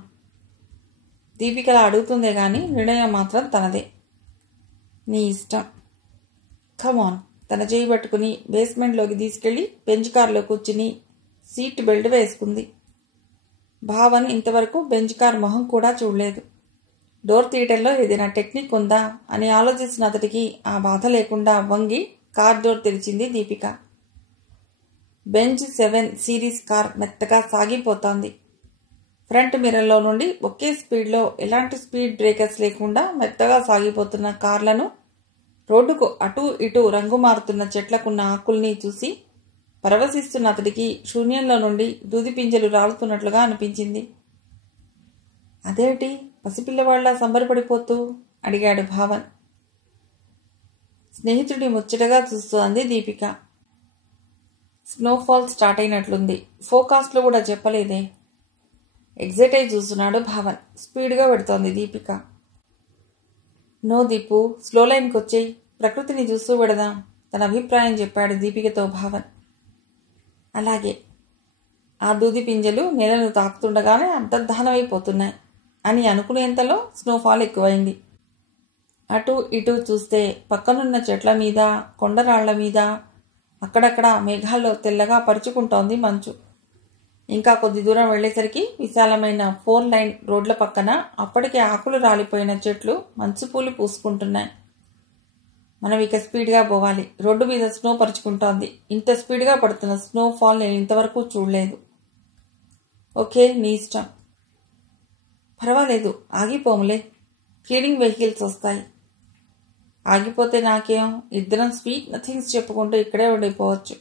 దీపికలా అడుగుతుందే గాని నిర్ణయం మాత్రం తనదే. నీ ఇష్టం. కమాన్. తన చేయి పట్టుకుని బేస్మెంట్లోకి తీసుకెళ్లి బెంచ్ కారులో కూర్చుని సీట్ బెల్ట్ వేసుకుంది. భావన్ ఇంతవరకు బెంచ్ కార్ మొహం కూడా చూడలేదు. డోర్ తీయటంలో ఏదైనా టెక్నిక్ ఉందా అని ఆలోచిస్తున్న అతడికి ఆ బాధ లేకుండా వంగి కార్ డోర్ తెరిచింది దీపిక. బెంజ్ 7 సిరీస్ కార్ మెత్తగా సాగిపోతోంది. ఫ్రంట్ మిర్రర్లో నుండి ఒకే స్పీడ్లో ఎలాంటి స్పీడ్ బ్రేకర్స్ లేకుండా మెత్తగా సాగిపోతున్న కార్లను, రోడ్డుకు అటూ ఇటూ రంగు మారుతున్న చెట్లకున్న ఆకుల్ని చూసి పరవశిస్తున్న అతడికి శూన్యంలో నుండి దూదిపింజలు రాలుతున్నట్లుగా అనిపించింది. అదేమిటి పసిపిల్లవాళ్ల సంబరపడిపోతూ అడిగాడు భావన్. స్నేహితుడి ముచ్చటగా చూస్తూ అంది దీపిక. స్నోఫాల్ స్టార్ట్ అయినట్లుంది, ఫోకాస్ట్లో కూడా చెప్పలేదే. ఎగ్జైట్ అయి చూస్తున్నాడు భావన్. స్పీడ్గా పెడుతోంది దీపిక. నో దీపు, స్లో లైన్కి వచ్చేయి, ప్రకృతిని చూస్తూ పెడదాం తన అభిప్రాయం చెప్పాడు దీపికతో భావన్. అలాగే. ఆ దూది పింజలు నేలను తాకుతుండగానే అంతర్ధానమైపోతున్నాయి అని అనుకునేంతలో స్నోఫాల్ ఎక్కువైంది. అటు ఇటు చూస్తే పక్కనున్న చెట్ల మీద, కొండరాళ్ల మీద అక్కడక్కడ మేఘాల్లో తెల్లగా పరుచుకుంటోంది మంచు. ఇంకా కొద్ది దూరం వెళ్లేసరికి విశాలమైన 4 లైన్ రోడ్ల పక్కన అప్పటికే ఆకులు రాలిపోయిన చెట్లు మంచు పూలు పూసుకుంటున్నాయి. మనం ఇక స్పీడ్గా పోవాలి, రోడ్డు మీద స్నో పరుచుకుంటోంది. ఇంత స్పీడ్గా పడుతున్న స్నోఫాల్ నేను ఇంతవరకు చూడలేదు. ఓకే, నీ ఇష్టం. పర్వాలేదు, ఆగిపోములే, క్లీనింగ్ వెహికల్స్ వస్తాయి. ఆగిపోతే నాకేం, ఇద్దరం స్వీట్ నథింగ్స్ చెప్పుకుంటూ ఇక్కడే ఉండిపోవచ్చు.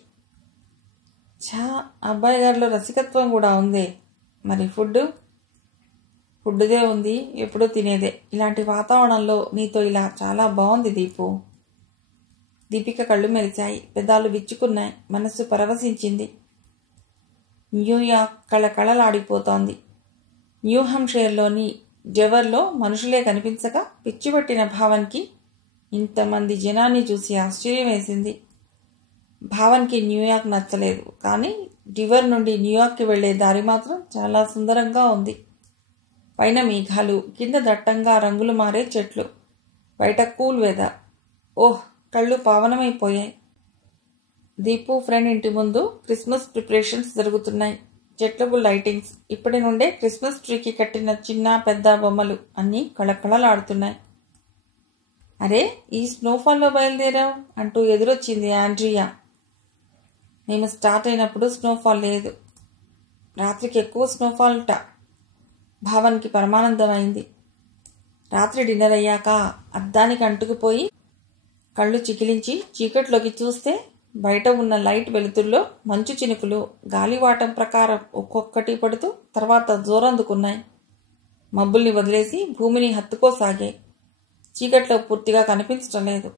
ఛా, అబ్బాయి గారిలో రసికత్వం కూడా ఉందే. మరి ఫుడ్దే ఉంది, ఎప్పుడూ తినేదే. ఇలాంటి వాతావరణంలో నీతో ఇలా చాలా బాగుంది దీపు. దీపిక కళ్ళు మెరిచాయి, పెదాలు విచ్చుకున్నాయి, మనస్సు పరవశించింది. న్యూయార్క్ కళకళలాడిపోతోంది. న్యూ హంప్షైర్లోని జెవర్లో మనుషులే కనిపించక పిచ్చిపట్టిన భావన్కి ఇంతమంది జనాన్ని చూసి ఆశ్చర్యం వేసింది. భావన్కి న్యూయార్క్ నచ్చలేదు, కానీ డివర్ నుండి న్యూయార్క్కి వెళ్లే దారి మాత్రం చాలా సుందరంగా ఉంది. పైన మేఘాలు, కింద దట్టంగా రంగులు మారే చెట్లు, బయట కూల్ వెదర్. ఓహ్, కళ్ళు పావనమైపోయాయి. దీపు ఫ్రెండ్ ఇంటి ముందు క్రిస్మస్ ప్రిపరేషన్స్ జరుగుతున్నాయి. చెట్లకు లైటింగ్స్, ఇప్పటి నుండే క్రిస్మస్ ట్రీకి కట్టిన చిన్న పెద్ద బొమ్మలు అన్నీ కళకళలాడుతున్నాయి. అరే, ఈ స్నోఫాల్లో బయలుదేరావు అంటూ ఎదురొచ్చింది ఆండ్రియా. మేము స్టార్ట్ అయినప్పుడు స్నోఫాల్ లేదు, రాత్రికి ఎక్కువ స్నోఫాల్ట. భావన్కి పరమానందమైంది. రాత్రి డిన్నర్ అయ్యాక అద్దానికి అంటుకుపోయి కళ్ళు చికిలించి చీకట్లోకి చూస్తే బయట ఉన్న లైట్ వెలుతుల్లో మంచు చినుకులు గాలివాటం ప్రకారం ఒక్కొక్కటి పడుతూ తర్వాత జోరందుకున్నాయి. మబ్బుల్ని వదిలేసి భూమిని హత్తుకోసాగాయి. చీకట్లో పూర్తిగా కనిపించటం లేదు.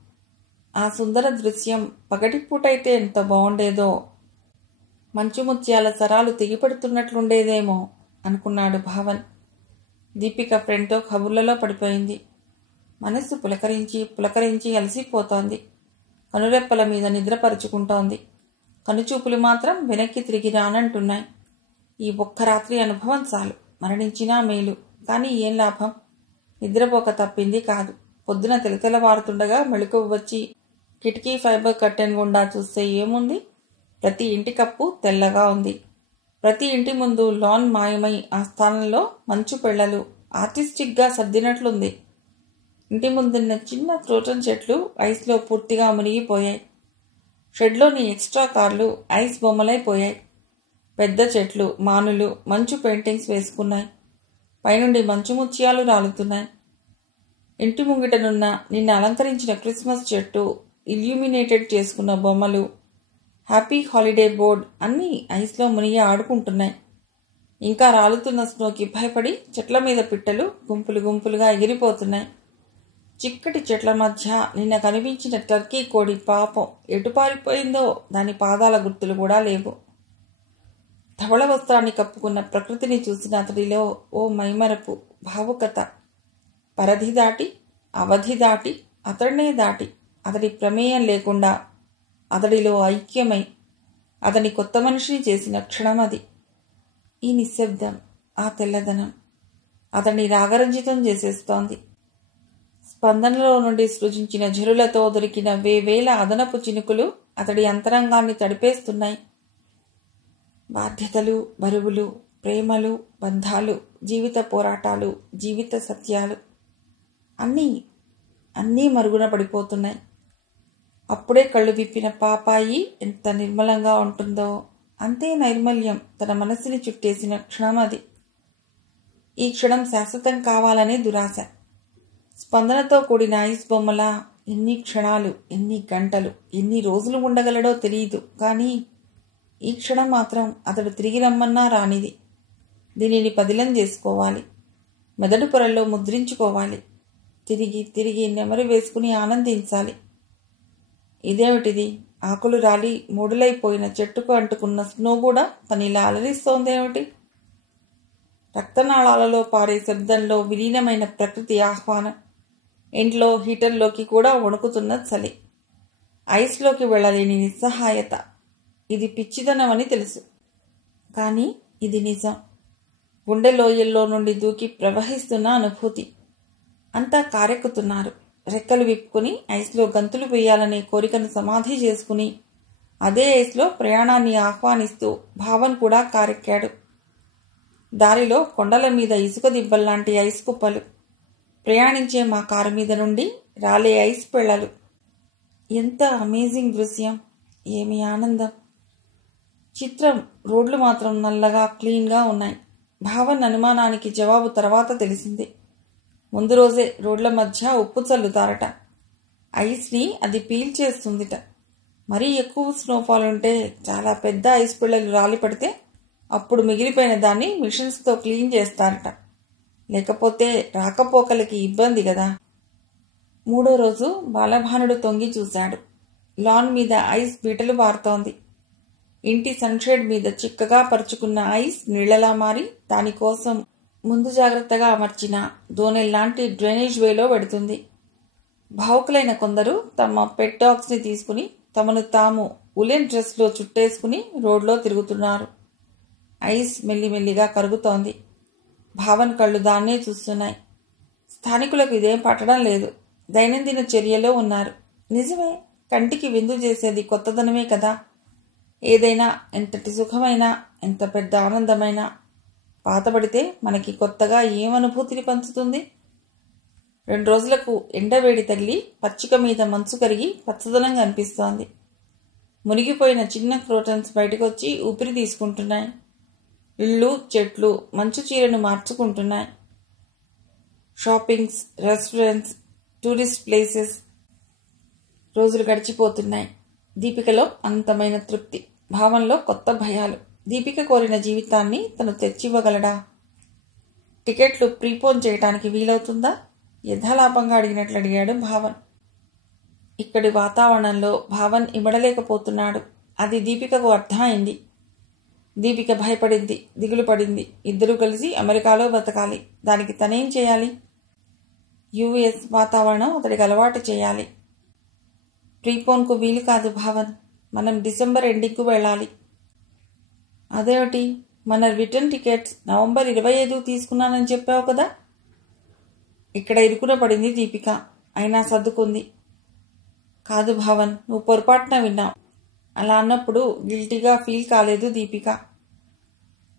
ఆ సుందర దృశ్యం పగటిపూటైతే ఎంత బాగుండేదో. మంచు ముత్యాల సరాలు తెగిపడుతున్నట్లుండేదేమో అనుకున్నాడు భావన్. దీపిక ఫ్రెండ్తో కబుర్లలో పడిపోయింది. మనస్సు పులకరించి అలసిపోతోంది. కనురెప్పల మీద నిద్రపరుచుకుంటోంది. కనుచూపులు మాత్రం వెనక్కి తిరిగి రానంటున్నాయి. ఈ ఒక్క రాత్రి అనుభవం చాలు, మరణించినా మేలు. కానీ ఏం లాభం? నిద్రపోక తప్పింది కాదు. పొద్దున తెలతెలవారుతుండగా మెళుకువ వచ్చి కిటికీ ఫైబర్ కర్టెన్ గుండా చూస్తే ఏముంది? ప్రతి ఇంటి కప్పు తెల్లగా ఉంది. ప్రతి ఇంటి ముందు లాన్ మాయమై ఆ స్థానంలో మంచు పెళ్లలు ఆర్టిస్టిక్గా సర్దినట్లుంది. ఇంటి ముందున్న చిన్న క్రోటన్ చెట్లు ఐస్లో పూర్తిగా మునిగిపోయాయి. షెడ్లోని ఎక్స్ట్రా కార్లు ఐస్ బొమ్మలైపోయాయి. పెద్ద చెట్లు, మానులు మంచు పెయింటింగ్స్ వేసుకున్నాయి. పైనుండి మంచు ముత్యాలు రాలుతున్నాయి. ఇంటి ముంగిటనున్న నిన్న అలంకరించిన క్రిస్మస్ చెట్టు, ఇల్యూమినేటెడ్ చేసుకున్న బొమ్మలు, హ్యాపీ హాలిడే బోర్డ్ అన్నీ ఐస్లో మునిగి ఆడుకుంటున్నాయి. ఇంకా రాలుతున్న స్నోకి భయపడి చెట్ల మీద పిట్టలు గుంపులు గుంపులుగా ఎగిరిపోతున్నాయి. చిక్కటి చెట్ల మధ్య నిన్న కనిపించిన టర్కీ కోడి పాపం ఎటు పారిపోయిందో దాని పాదాల గుర్తులు కూడా లేవు. ధవళ వస్త్రాన్ని కప్పుకున్న ప్రకృతిని చూసిన అతడిలో ఓ మైమరపు భావుకత. పరిధి దాటి, అవధి దాటి, అతడినే దాటి, అతడి ప్రమేయం లేకుండా అతడిలో ఐక్యమై అతని కొత్త మనిషిని చేసిన క్షణం అది. ఈ నిశ్శబ్దం, ఆ తెల్లదనం అతన్ని రాగరంజితం చేసేస్తోంది. స్పందనలో నుండి సృజించిన జరులతో దొరికిన వేవేల అదనపు చినుకులు అతడి అంతరంగాన్ని తడిపేస్తున్నాయి. బాధ్యతలు, బరువులు, ప్రేమలు, బంధాలు, జీవిత పోరాటాలు, జీవిత సత్యాలు అన్నీ మరుగున పడిపోతున్నాయి. అప్పుడే కళ్ళు విప్పిన పాపాయి ఎంత నిర్మలంగా ఉంటుందో అంతే నైర్మల్యం తన మనస్సుని చుట్టేసిన క్షణం అది. ఈ క్షణం శాశ్వతం కావాలనే దురాశ. స్పందనతో కూడిన ఐస్ బొమ్మల ఎన్ని క్షణాలు, ఎన్ని గంటలు, ఎన్ని రోజులు ఉండగలడో తెలియదు. కానీ ఈ క్షణం మాత్రం అతడు తిరిగి రమ్మన్నా రానిది. దీనిని పదిలం చేసుకోవాలి, మెదడు పొరల్లో ముద్రించుకోవాలి, తిరిగి తిరిగి నెమరు వేసుకుని ఆనందించాలి. ఇదేమిటిది? ఆకులు రాలి మూడులైపోయిన చెట్టుకు అంటుకున్న స్నో కూడా తనిలా అలరిస్తోందేమిటి? రక్తనాళాలలో పారే శబ్దంలో విలీనమైన ప్రకృతి ఆహ్వానం. ఇంట్లో హీటర్లోకి కూడా వణుకుతున్న చలి, ఐస్లోకి వెళ్ళలేని నిస్సహాయత. ఇది పిచ్చిదనమని తెలుసు, కానీ ఇది నిజం. గుండె లోయల్లో నుండి దూకి ప్రవహిస్తున్న అనుభూతి. అంతా కారెక్కుతున్నారు. రెక్కలు విప్పుకుని ఐస్లో గంతులు వేయాలనే కోరికను సమాధి చేసుకుని అదే ఐస్లో ప్రయాణాన్ని ఆహ్వానిస్తూ భావన్ కూడా కారెక్కాడు. దారిలో కొండల మీద ఇసుక దిబ్బల్లాంటి ఐస్ కుప్పలు, ప్రయాణించే మా కారు మీద నుండి రాలే ఐస్ పెళ్లలు. ఎంత అమేజింగ్ దృశ్యం! ఏమి ఆనందం! చిత్రం, రోడ్లు మాత్రం నల్లగా క్లీన్గా ఉన్నాయి. భావన్ అనుమానానికి జవాబు తర్వాత తెలిసింది. ముందు రోజే రోడ్ల మధ్య ఉప్పు చల్లుతారట. ఐస్ని అది పీల్ చేస్తుందిట. మరీ ఎక్కువ స్నోఫాల్ ఉంటే చాలా పెద్ద ఐస్ పిల్లలు రాలి పడితే అప్పుడు మిగిలిపోయిన దాన్ని మిషన్స్తో క్లీన్ చేస్తారట. లేకపోతే రాకపోకలకి ఇబ్బంది కదా. మూడో రోజు బాలభానుడు తొంగి చూశాడు. లాన్ మీద ఐస్ బీటలు బారుతోంది. ఇంటి సన్షేడ్ మీద చిక్కగా పరుచుకున్న ఐస్ నీళ్లలా మారి దానికోసం ముందు జాగ్రత్తగా అమర్చిన దోనెల్లాంటి డ్రైనేజ్ వేలో పెడుతుంది. భావుకులైన కొందరు తమ పెట్ డాగ్స్ని తీసుకుని తమను తాము ఉలెన్ డ్రెస్లో చుట్టేసుకుని రోడ్లో తిరుగుతున్నారు. ఐస్ మెల్లిమెల్లిగా కరుగుతోంది. భావన్ కళ్ళు దాన్నే చూస్తున్నాయి. స్థానికులకు ఇదేం పట్టడం లేదు. దైనందిన చర్యలో ఉన్నారు. నిజమే, కంటికి విందు చేసేది కొత్తదనమే కదా. ఏదైనా ఎంతటి సుఖమైనా, ఎంత పెద్ద ఆనందమైనా పాతబడితే మనకి కొత్తగా ఏం అనుభూతిని పంచుతుంది? 2 రోజులకు ఎండవేడి తగిలి పచ్చిక మీద మంచు కరిగి పచ్చదనంగా అనిపిస్తోంది. మునిగిపోయిన చిన్న క్రోటన్స్ బయటకొచ్చి ఊపిరి తీసుకుంటున్నాయి. ఇళ్ళు, చెట్లు మంచు చీరను మార్చుకుంటున్నాయి. Shoppings, restaurants, tourist places. రోజులు గడిచిపోతున్నాయి. దీపికలో అనంతమైన తృప్తి, భావంలో కొత్త భయాలు. దీపిక కోరిన జీవితాన్ని తను తెచ్చివ్వగలడా? టికెట్లు ప్రీపోన్ చేయటానికి వీలవుతుందా? యథాలాపంగా అడిగినట్లు అడిగాడు భావన్. ఇక్కడి వాతావరణంలో భావన్ ఇమడలేకపోతున్నాడు. అది దీపికకు అర్థమైంది. దీపిక భయపడింది, దిగులు పడింది. ఇద్దరూ కలిసి అమెరికాలో బతకాలి. దానికి తనేం చేయాలి? యుఎస్ వాతావరణం అతడికి అలవాటు చేయాలి. ప్రీపోన్కు వీలు కాదు భావన్. మనం డిసెంబర్ ఎండింగ్కు వెళ్ళాలి. అదేమిటి, మన రిటర్న్ టికెట్స్ నవంబర్ 25 తీసుకున్నానని చెప్పావు కదా? ఇక్కడ ఇరుకున పడింది దీపిక. అయినా సర్దుకుంది. కాదు భావన్, నువ్వు పొరపాటున విన్నావు. అలా అన్నప్పుడు గిల్టీగా ఫీల్ కాలేదు దీపిక.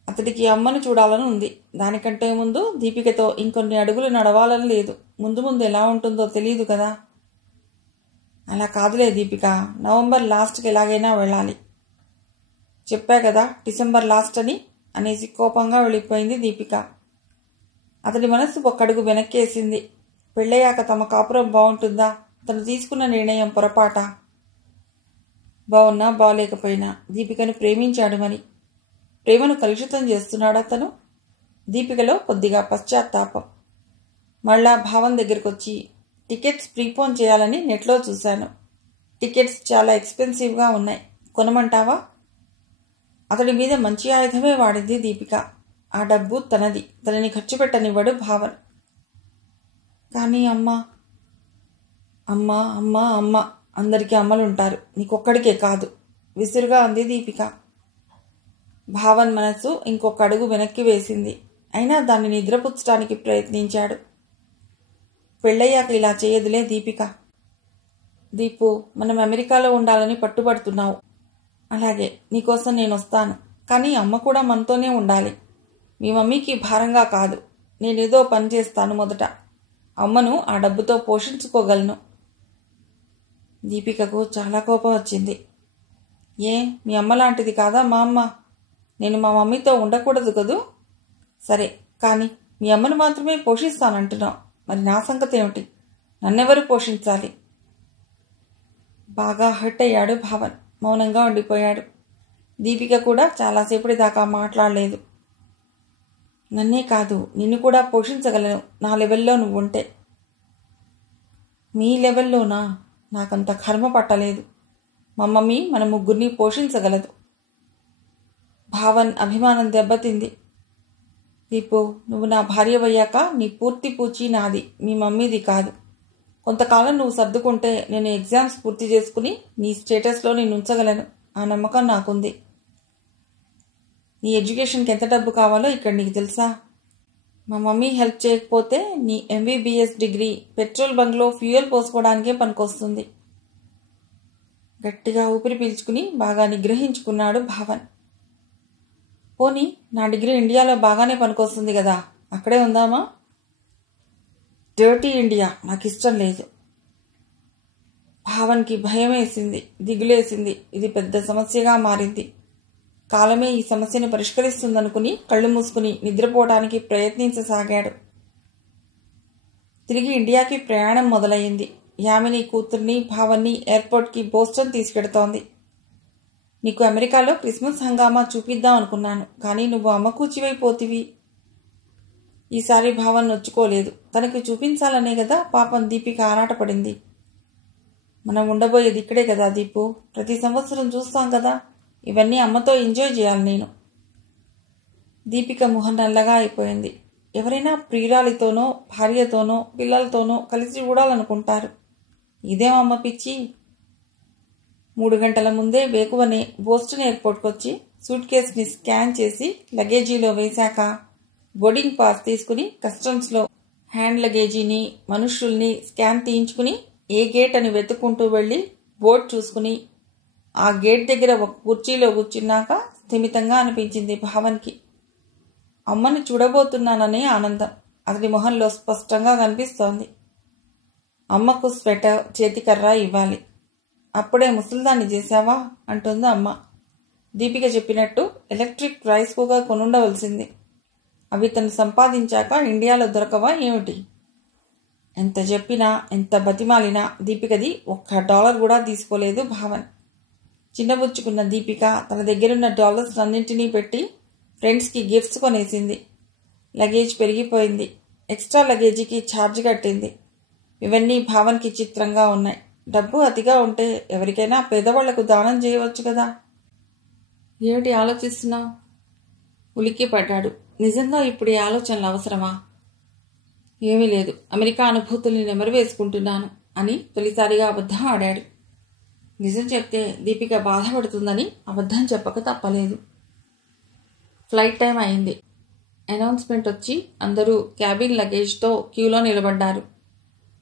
అతడికి అమ్మను చూడాలని ఉంది. దానికంటే ముందు దీపికతో ఇంకొన్ని అడుగులు నడవాలని లేదు. ముందు ముందు ఎలా ఉంటుందో తెలియదు కదా. అలా కాదులే దీపిక, నవంబర్ లాస్ట్కి ఎలాగైనా వెళ్ళాలి. చెప్పా కదా డిసెంబర్ లాస్ట్ అని అనేసి కోపంగా వెళ్ళిపోయింది దీపిక. అతడి మనసు ఒక్కడుగు వెనక్కేసింది. పెళ్ళయ్యాక తమ కాపురం బాగుంటుందా? తను తీసుకున్న నిర్ణయం పొరపాట? బాగున్నా బాగలేకపోయినా దీపికను ప్రేమించాడు మరి. ప్రేమను కలుషితం చేస్తున్నాడా తను? దీపికలో కొద్దిగా పశ్చాత్తాపం. మళ్ళా భావం దగ్గరకొచ్చి టికెట్స్ ప్రీపోన్ చేయాలని నెట్లో చూశాను. టికెట్స్ చాలా ఎక్స్పెన్సివ్గా ఉన్నాయి. కొనమంటావా? అతడి మీద మంచి ఆయుధమే వాడింది దీపిక. ఆ డబ్బు తనది. తనని ఖర్చు పెట్టనివ్వడు భావన్. కానీ అమ్మా అమ్మా అమ్మా అమ్మ, అందరికీ అమ్మలుంటారు, నీకొక్కడికే కాదు, విసురుగా అంది దీపిక. భావన్ మనసు ఇంకొక అడుగు వెనక్కి వేసింది. అయినా దాన్ని నిద్రపుచ్చటానికి ప్రయత్నించాడు. పెళ్ళయ్యాక ఇలా చేయదులే దీపిక. దీపు, మనం అమెరికాలో ఉండాలని పట్టుబడుతున్నావు. అలాగే, నీకోసం నేను వస్తాను. కానీ అమ్మ కూడా మనతోనే ఉండాలి. మీ మమ్మీకి భారంగా కాదు. నేనేదో పని చేస్తాను మొదట. అమ్మను ఆ డబ్బుతో పోషించుకోగలను. దీపికకు చాలా కోపం వచ్చింది. ఏ, మీ అమ్మ లాంటిది కాదా మా అమ్మ? నేను మా మమ్మీతో ఉండకూడదు కదూ? సరే, కానీ మీ అమ్మను మాత్రమే పోషిస్తానంటున్నావు. మరి నా సంగతి ఏమిటి? నన్నెవరు పోషించాలి? బాగా హర్ట్ అయ్యాడు భావన్. మౌనంగా ఉండిపోయాడు. దీపిక కూడా చాలాసేపటి దాకా మాట్లాడలేదు. నన్నే కాదు, నిన్ను కూడా పోషించగలను నా లెవెల్లో నువ్వుంటే. మీ లెవెల్లోనా? నాకంత కర్మ పట్టలేదు. మా మమ్మీ మన ముగ్గురిని పోషించగలదు. భావన్ అభిమానం దెబ్బతింది. దీపు, నువ్వు నా భార్యవయ్యాక నీ పూర్తి పూచి నాది, మీ మమ్మీది కాదు. కొంతకాలం నువ్వు సర్దుకుంటే నేను ఎగ్జామ్స్ పూర్తి చేసుకుని నీ స్టేటస్లో నేను ఉంచగలను. ఆ నమ్మకం నాకుంది. నీ ఎడ్యుకేషన్కి ఎంత డబ్బు కావాలో ఇక్కడ నీకు తెలుసా? మా మమ్మీ హెల్ప్ చేయకపోతే నీ MBBS డిగ్రీ పెట్రోల్ బంక్లో ఫ్యూయల్ పోసుకోవడానికే పనికొస్తుంది. గట్టిగా ఊపిరి పీల్చుకుని బాగా నిగ్రహించుకున్నాడు భావన్. పోనీ నా డిగ్రీ ఇండియాలో బాగానే పనికొస్తుంది కదా, అక్కడే ఉందామా? డర్టీ ఇండియా నాకు ఇష్టం లేదు. భావన్కి భయం వేసింది, దిగులేసింది. ఇది పెద్ద సమస్యగా మారింది. కాలమే ఈ సమస్యను పరిష్కరిస్తుందనుకుని కళ్ళు మూసుకుని నిద్రపోవడానికి ప్రయత్నించసాగాడు. తిరిగి ఇండియాకి ప్రయాణం మొదలయ్యింది. యామిని కూతుర్ని భావన్ని ఎయిర్పోర్ట్కి బోస్టన్ తీసుకెడుతోంది. నీకు అమెరికాలో క్రిస్మస్ హంగామా చూపిద్దాం అనుకున్నాను, కానీ నువ్వు అమ్మకూచివైపోతివి. ఈసారి భావన్ నొచ్చుకోలేదు. తనకి చూపించాలనే కదా పాపం దీపిక ఆరాటపడింది. మనం ఉండబోయేది ఇక్కడే కదా దీపు, ప్రతి సంవత్సరం చూస్తాం కదా. ఇవన్నీ అమ్మతో ఎంజాయ్ చేయాలి నేను. దీపిక ముఖం నల్లగా అయిపోయింది. ఎవరైనా ప్రియురాలితోనో భార్యతోనో పిల్లలతోనో కలిసి చూడాలనుకుంటారు. ఇదేమమ్మ పిచ్చి. 3 గంటల ముందే వేకువనే బోస్టన్ ఎయిర్పోర్ట్కి వచ్చి సూట్ కేసుని స్కాన్ చేసి లగేజీలో వేశాక బోర్డింగ్ పాస్ తీసుకుని కస్టమ్స్లో హ్యాండ్ లగేజీని మనుషుల్ని స్కాన్ తీయించుకుని ఏ గేట్ అని వెతుక్కుంటూ వెళ్ళి బోర్డు చూసుకుని ఆ గేట్ దగ్గర ఒక కుర్చీలో కూర్చున్నాక స్థిమితంగా అనిపించింది భావన్కి. అమ్మని చూడబోతున్నాననే ఆనందం అతడి మొహంలో స్పష్టంగా కనిపిస్తోంది. అమ్మకు స్వెటర్ చేతికర్ర ఇవ్వాలి. అప్పుడే ముసలిదాన్ని చేశావా అంటుంది అమ్మ. దీపిక చెప్పినట్టు ఎలక్ట్రిక్ రైస్ కుక్కర్ కొనుండవలసింది. అవి తను సంపాదించాక ఇండియాలో దొరకవా ఏమిటి? ఎంత చెప్పినా ఎంత బతిమాలినా దీపికది $1 కూడా తీసుకోలేదు భావన్. చిన్నబుచ్చుకున్న దీపిక తన దగ్గరున్న డాలర్స్ అన్నింటినీ పెట్టి ఫ్రెండ్స్కి గిఫ్ట్స్ కొనేసింది. లగేజ్ పెరిగిపోయింది. ఎక్స్ట్రా లగేజీకి ఛార్జ్ కట్టింది. ఇవన్నీ భావన్కి చిత్రంగా ఉన్నాయి. డబ్బు అతిగా ఉంటే ఎవరికైనా పేదవాళ్లకు దానం చేయవచ్చు కదా. ఏమిటి ఆలోచిస్తున్నావు? ఉలిక్కి పడ్డాడు. నిజంగా ఇప్పుడు ఈ ఆలోచనలు అవసరమా? ఏమీ లేదు, అమెరికా అనుభూతుల్ని నెమరు వేసుకుంటున్నాను అని తొలిసారిగా అబద్ధం ఆడాడు. నిజం చెప్తే దీపిక బాధపడుతుందని అబద్ధం చెప్పక తప్పలేదు. ఫ్లైట్ టైం అయింది. అనౌన్స్మెంట్ వచ్చి అందరూ క్యాబిన్ లగేజ్తో క్యూలో నిలబడ్డారు.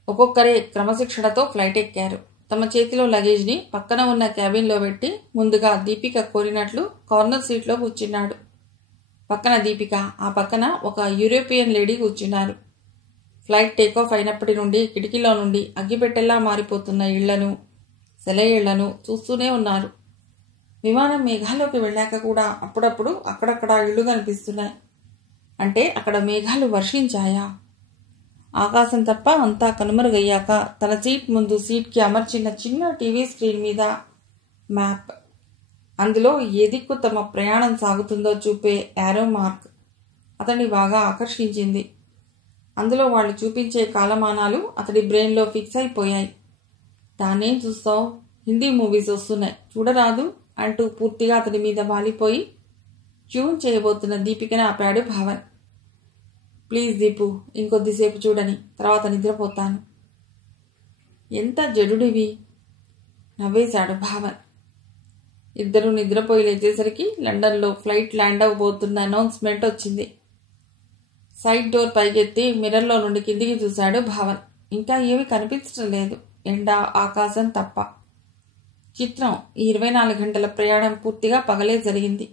ఒక్కొక్కరే క్రమశిక్షణతో ఫ్లైట్ ఎక్కారు. తమ చేతిలో లగేజ్ని పక్కన ఉన్న క్యాబిన్లో పెట్టి ముందుగా దీపిక కోరినట్లు కార్నర్ సీట్లో కూర్చున్నాడు. పక్కన దీపిక, ఆ పక్కన ఒక యూరోపియన్ లేడీ కూర్చున్నారు. ఫ్లైట్ టేకాఫ్ అయినప్పటి నుండి కిటికీలో నుండి అగ్గిపెట్టెల్లా మారిపోతున్న ఇళ్లను, సెలయేళ్లను చూస్తూనే ఉన్నారు. విమానం మేఘాల్లోకి వెళ్ళాక కూడా అప్పుడప్పుడు అక్కడక్కడ ఇళ్లు కనిపిస్తున్నాయి. అంటే అక్కడ మేఘాలు వర్షించాయా? ఆకాశం తప్ప అంతా కనుమరుగయ్యాక తన సీట్ ముందు సీట్కి అమర్చిన చిన్న టీవీ స్క్రీన్ మీద మ్యాప్. అందులో ఏ దిక్కు తమ ప్రయాణం సాగుతుందో చూపే యారో మార్క్ అతన్ని బాగా ఆకర్షించింది. అందులో వాళ్ళు చూపించే కాలమానాలు అతడి బ్రెయిన్లో ఫిక్స్ అయిపోయాయి. దాన్నేం చూస్తావు, హిందీ మూవీస్ వస్తున్నాయి చూడరాదు అంటూ పూర్తిగా అతడి మీద వాలిపోయి ట్యూన్ చేయబోతున్న దీపికను ఆపాడు భావన్. ప్లీజ్ దీపు, ఇంకొద్దిసేపు చూడని, తర్వాత నిద్రపోతాను. ఎంత జడుడివి, నవ్వేశాడు భావన్. ఇద్దరు నిద్రపోయి లేచేసరికి లండన్లో ఫ్లైట్ ల్యాండ్ అవబోతున్న అనౌన్స్మెంట్ వచ్చింది. సైడ్ డోర్ పైకెత్తి మిర్రర్లో నుండి కిందికి చూశాడు భావన్. ఇంకా ఏమీ కనిపించడం లేదు, ఎండ ఆకాశం తప్ప. చిత్రం, ఈ 24 గంటల ప్రయాణం పూర్తిగా పగలే జరిగింది.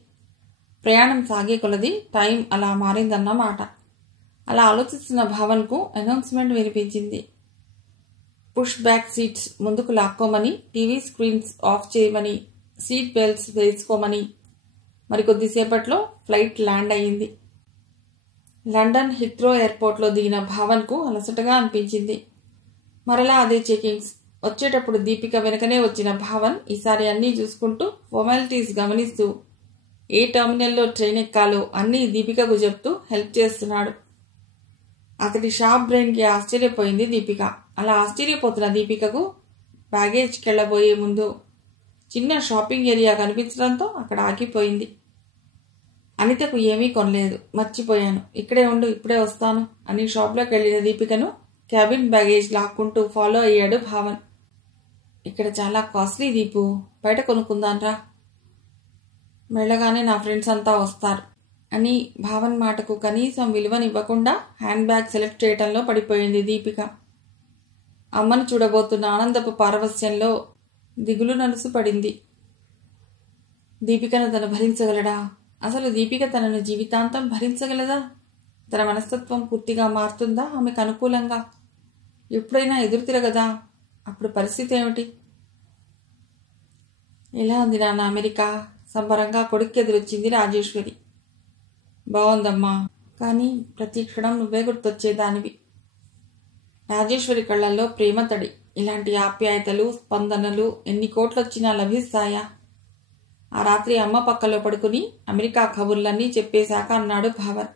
ప్రయాణం సాగే కొలది టైం అలా మారిందన్నమాట. అలా ఆలోచిస్తున్న భావన్కు అనౌన్స్మెంట్ వినిపించింది. పుష్ బ్యాక్ సీట్స్ ముందుకు లాక్కోమని, టీవీ స్క్రీన్స్ ఆఫ్ చేయమని, సీట్ బెల్ట్స్ వేసుకోమని. మరికొద్దిసేపట్లో ఫ్లైట్ ల్యాండ్ అయ్యింది. లండన్ హిత్రో ఎయిర్పోర్ట్లో దిగిన భావన్కు అలసటగా అనిపించింది. మరలా అదే చెకింగ్స్. వచ్చేటప్పుడు దీపిక వెనకనే వచ్చిన భావన్ ఈసారి అన్నీ చూసుకుంటూ ఫార్మాలిటీస్ గమనిస్తూ ఏ టర్మినల్లో ట్రైన్ ఎక్కాలో అన్నీ దీపికకు చెప్తూ హెల్ప్ చేస్తున్నాడు. అతడి షార్ప్ బ్రెయిన్కి ఆశ్చర్యపోయింది దీపిక. అలా ఆశ్చర్యపోతున్న దీపికకు బ్యాగేజ్కి వెళ్ళబోయే ముందు చిన్న షాపింగ్ ఏరియా కనిపించడంతో అక్కడ ఆగిపోయింది. అనితకు ఏమీ కొనలేదు, మర్చిపోయాను, ఇక్కడే ఉండు, ఇప్పుడే వస్తాను అని షాప్లోకి వెళ్ళిన దీపికను క్యాబిన్ బ్యాగేజ్ లాక్కుంటూ ఫాలో అయ్యాడు భావన్. ఇక్కడ చాలా కాస్ట్లీ దీపు, బయట కొనుక్కుందాన్రా, వెళ్ళగానే నా ఫ్రెండ్స్ అంతా వస్తారు అని భావన్ మాటకు కనీసం విలువనివ్వకుండా హ్యాండ్ బ్యాగ్ సెలెక్ట్ చేయటంలో పడిపోయింది దీపిక. అమ్మను చూడబోతున్న ఆనందపు పారవస్యంలో దిగులు నలుసు పడింది. దీపికను తను భరించగలడా? అసలు దీపిక తనను జీవితాంతం భరించగలదా? తన మనస్తత్వం పూర్తిగా మారుతుందా ఆమెకు అనుకూలంగా? ఎప్పుడైనా ఎదురు తిరగదా? అప్పుడు పరిస్థితి ఏమిటి? ఎలా ఉంది నాన్న అమెరికా? సంబరంగా కొడుక్కి ఎదురొచ్చింది రాజేశ్వరి. బాగుందమ్మా, కానీ ప్రతి క్షణం నువ్వే గుర్తొచ్చేదానివి. రాజేశ్వరి కళ్ళల్లో ప్రేమ తడి. ఇలాంటి ఆప్యాయతలు, స్పందనలు ఎన్ని కోట్లొచ్చినా లభిస్తాయా? ఆ రాత్రి అమ్మ పక్కలో పడుకుని అమెరికా కబుర్లన్నీ చెప్పేశాక అన్నాడు భావన్.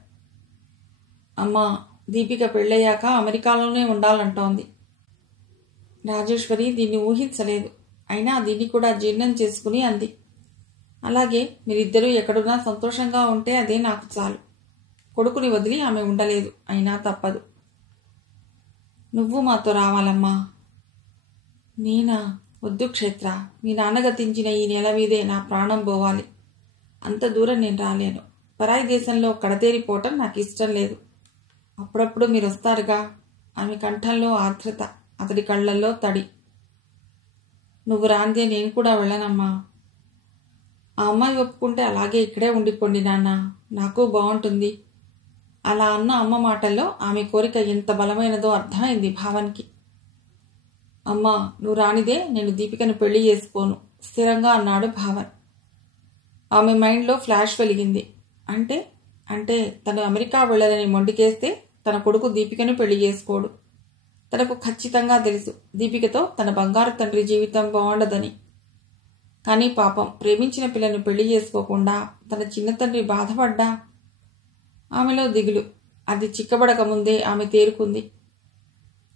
అమ్మా, దీపిక పెళ్ళయ్యాక అమెరికాలోనే ఉండాలంటోంది. రాజేశ్వరి దీన్ని ఊహించలేదు. అయినా దీన్ని కూడా జీర్ణం చేసుకుని అంది. అలాగే మీరిద్దరూ ఎక్కడున్నా సంతోషంగా ఉంటే అదే నాకు చాలు. కొడుకుని వదిలి ఆమె ఉండలేదు, అయినా తప్పదు. నువ్వు మాతో రావాలమ్మా. నేనా? వద్దు క్షేత్ర. మీ నాన్న గతించిన ఈ నెల మీదే నా ప్రాణం పోవాలి. అంత దూరం నేను రాలేను. పరాయి దేశంలో కడతేరిపోవటం నాకు ఇష్టం లేదు. అప్పుడప్పుడు మీరు వస్తారుగా. ఆమె కంఠంలో ఆర్ద్రత, అతడి కళ్ళల్లో తడి. నువ్వు రాందే నేను కూడా వెళ్ళనమ్మా. ఆ అమ్మాయి ఒప్పుకుంటే అలాగే ఇక్కడే ఉండిపోండి నాన్న, నాకు బాగుంటుంది. అలా అన్న అమ్మ మాటల్లో ఆమె కోరిక ఎంత బలమైనదో అర్థమైంది భావన్కి. అమ్మా, నువ్వు రానిదే నేను దీపికను పెళ్లి చేసుకోను, స్థిరంగా అన్నాడు భావన్. ఆమె మైండ్లో ఫ్లాష్ వెలిగింది. అంటే అంటే తను అమెరికా వెళ్ళాలని మొండికేస్తే తన కొడుకు దీపికను పెళ్లి చేసుకోడు. తనకు ఖచ్చితంగా తెలుసు దీపికతో తన బంగారు తండ్రి జీవితం బాగుండదని. కానీ పాపం ప్రేమించిన పిల్లను పెళ్లి చేసుకోకుండా తన చిన్న తండ్రి బాధపడ్డా. ఆమెలో దిగులు. అది చిక్కబడక ముందే ఆమె తేరుకుంది.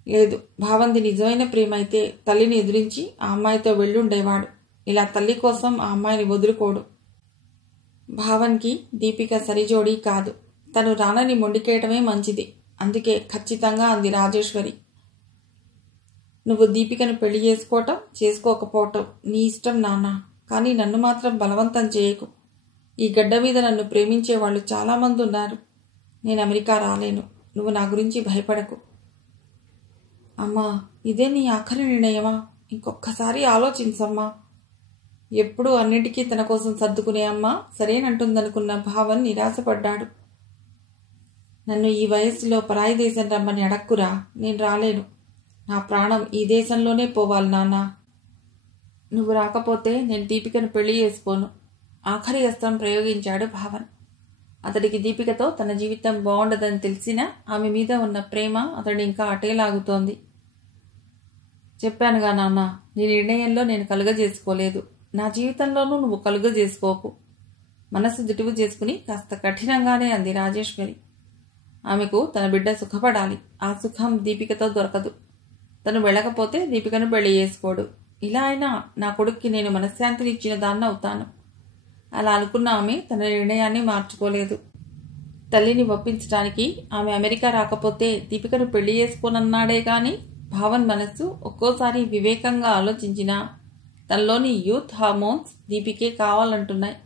లేదు, భావంది నిజమైన ప్రేమ అయితే తల్లిని ఎదిరించి ఆ అమ్మాయితో వెళ్ళుండేవాడు. ఇలా తల్లి కోసం ఆ అమ్మాయిని వదులుకోడు. భావన్కి దీపిక సరిజోడీ కాదు. తను రానని మొండికేయటమే మంచిది. అందుకే ఖచ్చితంగా అంది రాజేశ్వరి. నువ్వు దీపికను పెళ్లి చేసుకోవటం చేసుకోకపోవటం నీ ఇష్టం నాన్న, కానీ నన్ను మాత్రం బలవంతం చేయకు. ఈ గడ్డ మీద నన్ను ప్రేమించే వాళ్ళు చాలామంది ఉన్నారు. నేను అమెరికా రాలేను. నువ్వు నా గురించి భయపడకు. అమ్మా, ఇదే నీ ఆఖరి నిర్ణయమా? ఇంకొక్కసారి ఆలోచించమ్మా. ఎప్పుడూ అన్నిటికీ తన కోసం సర్దుకునే అమ్మ సరేనంటుందనుకున్న భావన్ నిరాశపడ్డాడు. నన్ను ఈ వయస్సులో పరాయి దేశం రమ్మని అడక్కురా. నేను రాలేను. నా ప్రాణం ఈ దేశంలోనే పోవాలి నాన్న. నువ్వు రాకపోతే నేను దీపికను పెళ్లి చేసుకోను. ఆఖరి అస్త్రం ప్రయోగించాడు భావన్. అతడికి దీపికతో తన జీవితం బాగుండదని తెలిసినా ఆమె మీద ఉన్న ప్రేమ అతడిని ఇంకా అటేలాగుతోంది. చెప్పానుగా నాన్న, నీ నిర్ణయంలో నేను కలుగజేసుకోలేదు. నా జీవితంలోనూ నువ్వు కలుగజేసుకోకు. మనసు దిటువు చేసుకుని కాస్త కఠినంగానే అంది రాజేశ్వరి. ఆమెకు తన బిడ్డ సుఖపడాలి. ఆ సుఖం దీపికతో దొరకదు. తను వెళ్ళకపోతే దీపికను పెళ్లి చేసుకోడు. ఇలా అయినా నా కొడుక్కి నేను మనశ్శాంతిని ఇచ్చిన దాన్ని అవుతాను. అలా అనుకున్న ఆమె తన నిర్ణయాన్ని మార్చుకోలేదు. తల్లిని ఒప్పించడానికి ఆమె అమెరికా రాకపోతే దీపికను పెళ్లి చేసుకోనన్నాడే గాని భావన్ మనస్సు ఒక్కోసారి వివేకంగా ఆలోచించినా తనలోని యూత్ హార్మోన్స్ దీపికే కావాలంటున్నాయి.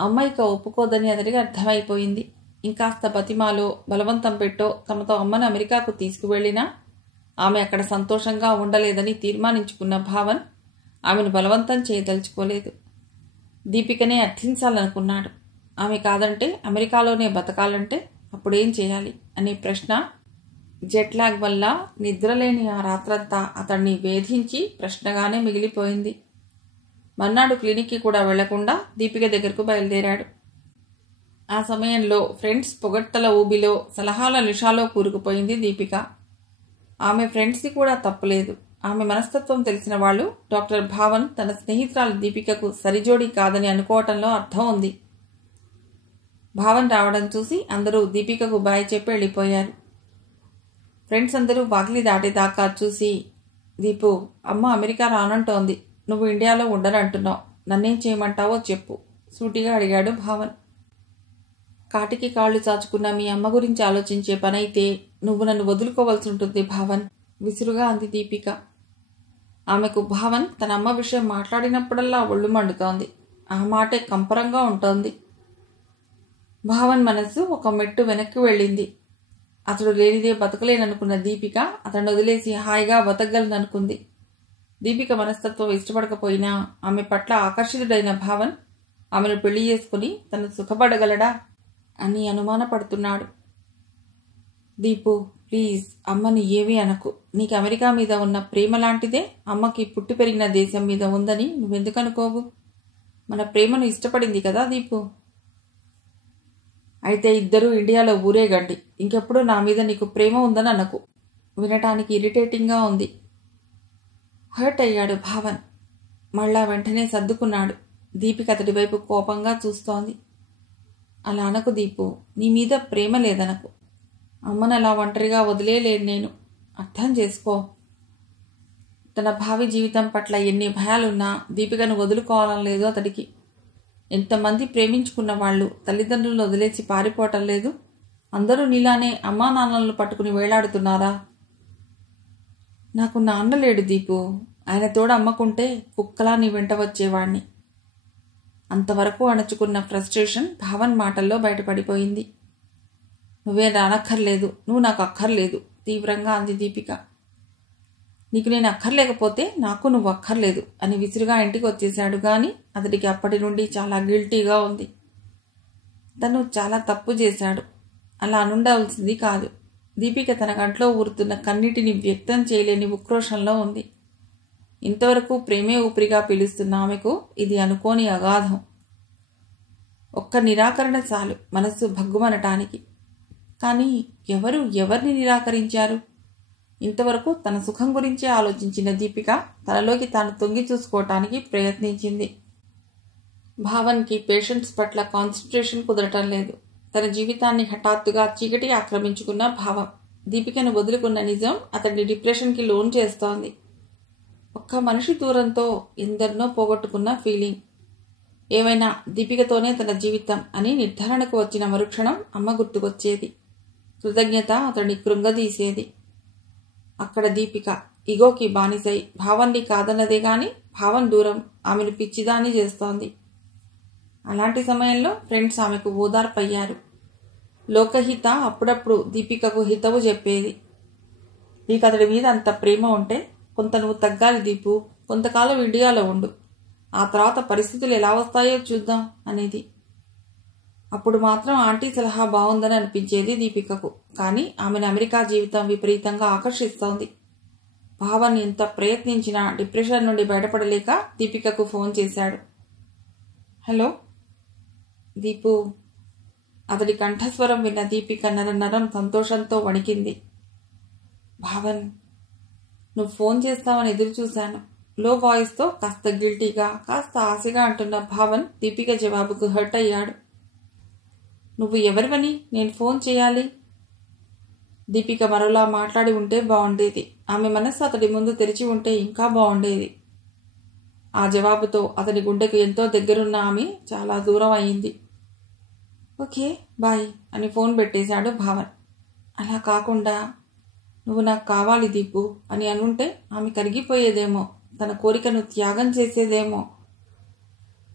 అమ్మాయిక ఒప్పుకోదని అతడికి అర్థమైపోయింది. ఇంకాస్త బతిమాలో బలవంతం పెట్టో తమతో అమ్మను అమెరికాకు తీసుకువెళ్లినా ఆమె అక్కడ సంతోషంగా ఉండలేదని తీర్మానించుకున్న భావన్ ఆమెను బలవంతం చేయదలుచుకోలేదు. దీపికనే అర్థించాలనుకున్నాడు. ఆమె కాదంటే అమెరికాలోనే బతకాలంటే అప్పుడేం చేయాలి అనే ప్రశ్న జెట్లాగ్ వల్ల నిద్రలేని ఆ రాత్రంతా అతన్ని వేధించి ప్రశ్నగానే మిగిలిపోయింది. మర్నాడు క్లినిక్కి కూడా వెళ్లకుండా దీపిక దగ్గరకు బయలుదేరాడు. ఆ సమయంలో ఫ్రెండ్స్ పొగట్టల ఊబిలో సలహాల నిషాలో కూరుకుపోయింది దీపిక. ఆమె ఫ్రెండ్స్ది కూడా తప్పులేదు. ఆమె మనస్తత్వం తెలిసిన వాళ్ళు డాక్టర్ భావన్ తన స్నేహితురాలు దీపికకు సరిజోడీ కాదని అనుకోవటంలో అర్థం ఉంది. భావన్ రావడం చూసి అందరూ దీపికకు బాయ్ చెప్పి వెళ్ళిపోయారు. ఫ్రెండ్స్ అందరూ వాకిలి దాటేదాకా చూసి, దీపు, అమ్మ అమెరికా రానంటోంది. నువ్వు ఇండియాలో ఉండనంటున్నావు. నన్నేం చేయమంటావో చెప్పు సూటిగా అడిగాడు భావన్. కాటికి కాళ్లు చాచుకున్న మీ అమ్మ గురించి ఆలోచించే పనైతే నువ్వు నన్ను వదులుకోవాల్సి ఉంటుంది భావన్, విసురుగా అంది దీపిక. ఆమెకు భావన్ తన అమ్మ విషయం మాట్లాడినప్పుడల్లా ఒళ్ళు మండుతోంది. ఆ మాటే కంపరంగా ఉంటోంది. భావన్ మనస్సు ఒక మెట్టు వెనక్కి వెళ్ళింది. అతడు లేనిదే బతకలేననుకున్న దీపిక అతను వదిలేసి హాయిగా బతకగలననుకుంది. దీపిక మనస్తత్వం ఇష్టపడకపోయినా ఆమె పట్ల ఆకర్షితుడైన భావన్ ఆమెను పెళ్లి చేసుకుని తను సుఖపడగలడా అని అనుమానపడుతున్నాడు. దీపు, ప్లీజ్ అమ్మని ఏమీ అనకు. నీకు అమెరికా మీద ఉన్న ప్రేమ లాంటిదే అమ్మకి పుట్టి పెరిగిన దేశం మీద ఉందని నువ్వెందుకు అనుకోవు? మన ప్రేమను ఇష్టపడింది కదా దీపు. అయితే ఇద్దరూ ఇండియాలో ఊరేగండి. ఇంకెప్పుడు నా మీద నీకు ప్రేమ ఉందని అనకు. వినటానికి ఇరిటేటింగ్గా ఉంది. హర్ట్ అయ్యాడు భావన్. మళ్ళా వెంటనే సర్దుకున్నాడు. దీపిక అతడి వైపు కోపంగా చూస్తోంది. అలా అనకు దీపు, నీ మీద ప్రేమ లేదనకు. అమ్మను అలా ఒంటరిగా వదిలేలేను నేను. అర్థం చేసుకో. తన భావి జీవితం పట్ల ఎన్ని భయాలున్నా దీపికను వదులుకోవాలని లేదు అతడికి. ఎంతమంది ప్రేమించుకున్న వాళ్ళు తల్లిదండ్రులను వదిలేసి పారిపోవటం లేదు? అందరూ నీలానే అమ్మా నాన్నలను పట్టుకుని వేలాడుతున్నారా? నాకు నాన్న లేడు దీపు. ఆయన తోడు అమ్మకుంటే కుక్కలా నీ వెంట వచ్చేవాణ్ణి. అంతవరకు అణచుకున్న ఫ్రస్ట్రేషన్ భావన్ మాటల్లో బయటపడిపోయింది. నువ్వే రానక్కర్లేదు, నువ్వు నాకు అక్కర్లేదు తీవ్రంగా అంది దీపిక. నీకు నేను అక్కర్లేకపోతే నాకు నువ్వు అక్కర్లేదు అని విసురుగా ఇంటికి వచ్చేశాడు. గాని అతడికి అప్పటి నుండి చాలా గిల్టీగా ఉంది. తను చాలా తప్పు చేశాడు. అలా అనుండవలసింది కాదు. దీపిక తన కంట్లో ఊరుతున్న కన్నిటిని వ్యక్తం చేయలేని ఉక్రోషంలో ఉంది. ఇంతవరకు ప్రేమే ఊపిరిగా పిలుస్తున్న ఆమెకు ఇది అనుకోని అగాధం. ఒక్క నిరాకరణ చాలు మనస్సు భగ్గుమనటానికి. కానీ ఎవరిని నిరాకరించారు? ఇంతవరకు తన సుఖం గురించే ఆలోచించిన దీపిక తనలోకి తాను తొంగి చూసుకోవటానికి ప్రయత్నించింది. భావన్కి పేషెంట్స్ పట్ల కాన్సన్ట్రేషన్ కుదరటం లేదు. తన జీవితాన్ని హఠాత్తుగా చీకటి ఆక్రమించుకున్న భావం. దీపికను వదులుకున్న నిజం అతడిని డిప్రెషన్కి లోన్ చేస్తోంది. ఒక్క మనిషి దూరంతో ఎందరినో పోగొట్టుకున్న ఫీలింగ్. ఏమైనా దీపికతోనే తన జీవితం అని నిర్ధారణకు వచ్చిన మరుక్షణం అమ్మ గుర్తుకొచ్చేది. కృతజ్ఞత అతడిని కృంగదీసేది. అక్కడ దీపిక ఇగోకి బానిసై భావాన్ని కాదన్నదే గాని భావం దూరం ఆమెను పిచ్చిదాన్ని చేస్తోంది. అలాంటి సమయంలో ఫ్రెండ్స్ ఆమెకు ఓదార్పయ్యారు. లోకహిత అప్పుడప్పుడు దీపికకు హితవు చెప్పేది. నీకు అతడి మీద అంత ప్రేమ ఉంటే కొంత నువ్వు తగ్గాలి దీపు, కొంతకాలం ఇండియాలో ఉండు, ఆ తర్వాత పరిస్థితులు ఎలా వస్తాయో చూద్దాం అనేది. అప్పుడు మాత్రం ఆంటీ సలహా బాగుందని అనిపించేది దీపికకు. కానీ ఆమెను అమెరికా జీవితం విపరీతంగా ఆకర్షిస్తోంది. భావన్ ఎంత ప్రయత్నించినా డిప్రెషన్ నుండి బయటపడలేక దీపికకు ఫోన్ చేశాడు. హలో దీపు. అతడి కంఠస్వరం విన్న దీపిక నరం సంతోషంతో వణికింది. భావన్, నువ్వు ఫోన్ చేస్తావని ఎదురు చూశాను. లో వాయిస్తో కాస్త గిల్టీగా కాస్త ఆశగా అంటున్న భావన్ దీపిక జవాబుకు హర్ట్ అయ్యాడు. నువ్వు ఎవరివని నేను ఫోన్ చేయాలి? దీపిక మరోలా మాట్లాడి ఉంటే బాగుండేది. ఆమె మనస్సు అతడి ముందు తెరిచి ఉంటే ఇంకా బాగుండేది. ఆ జవాబుతో అతని గుండెకు ఎంతో దగ్గరున్న ఆమె చాలా దూరం అయింది. ఓకే బాయ్ అని ఫోన్ పెట్టేశాడు భావన్. అలా కాకుండా నువ్వు నాకు కావాలి దీపు అని అనుంటే ఆమె కరిగిపోయేదేమో, తన కోరికను త్యాగం చేసేదేమో.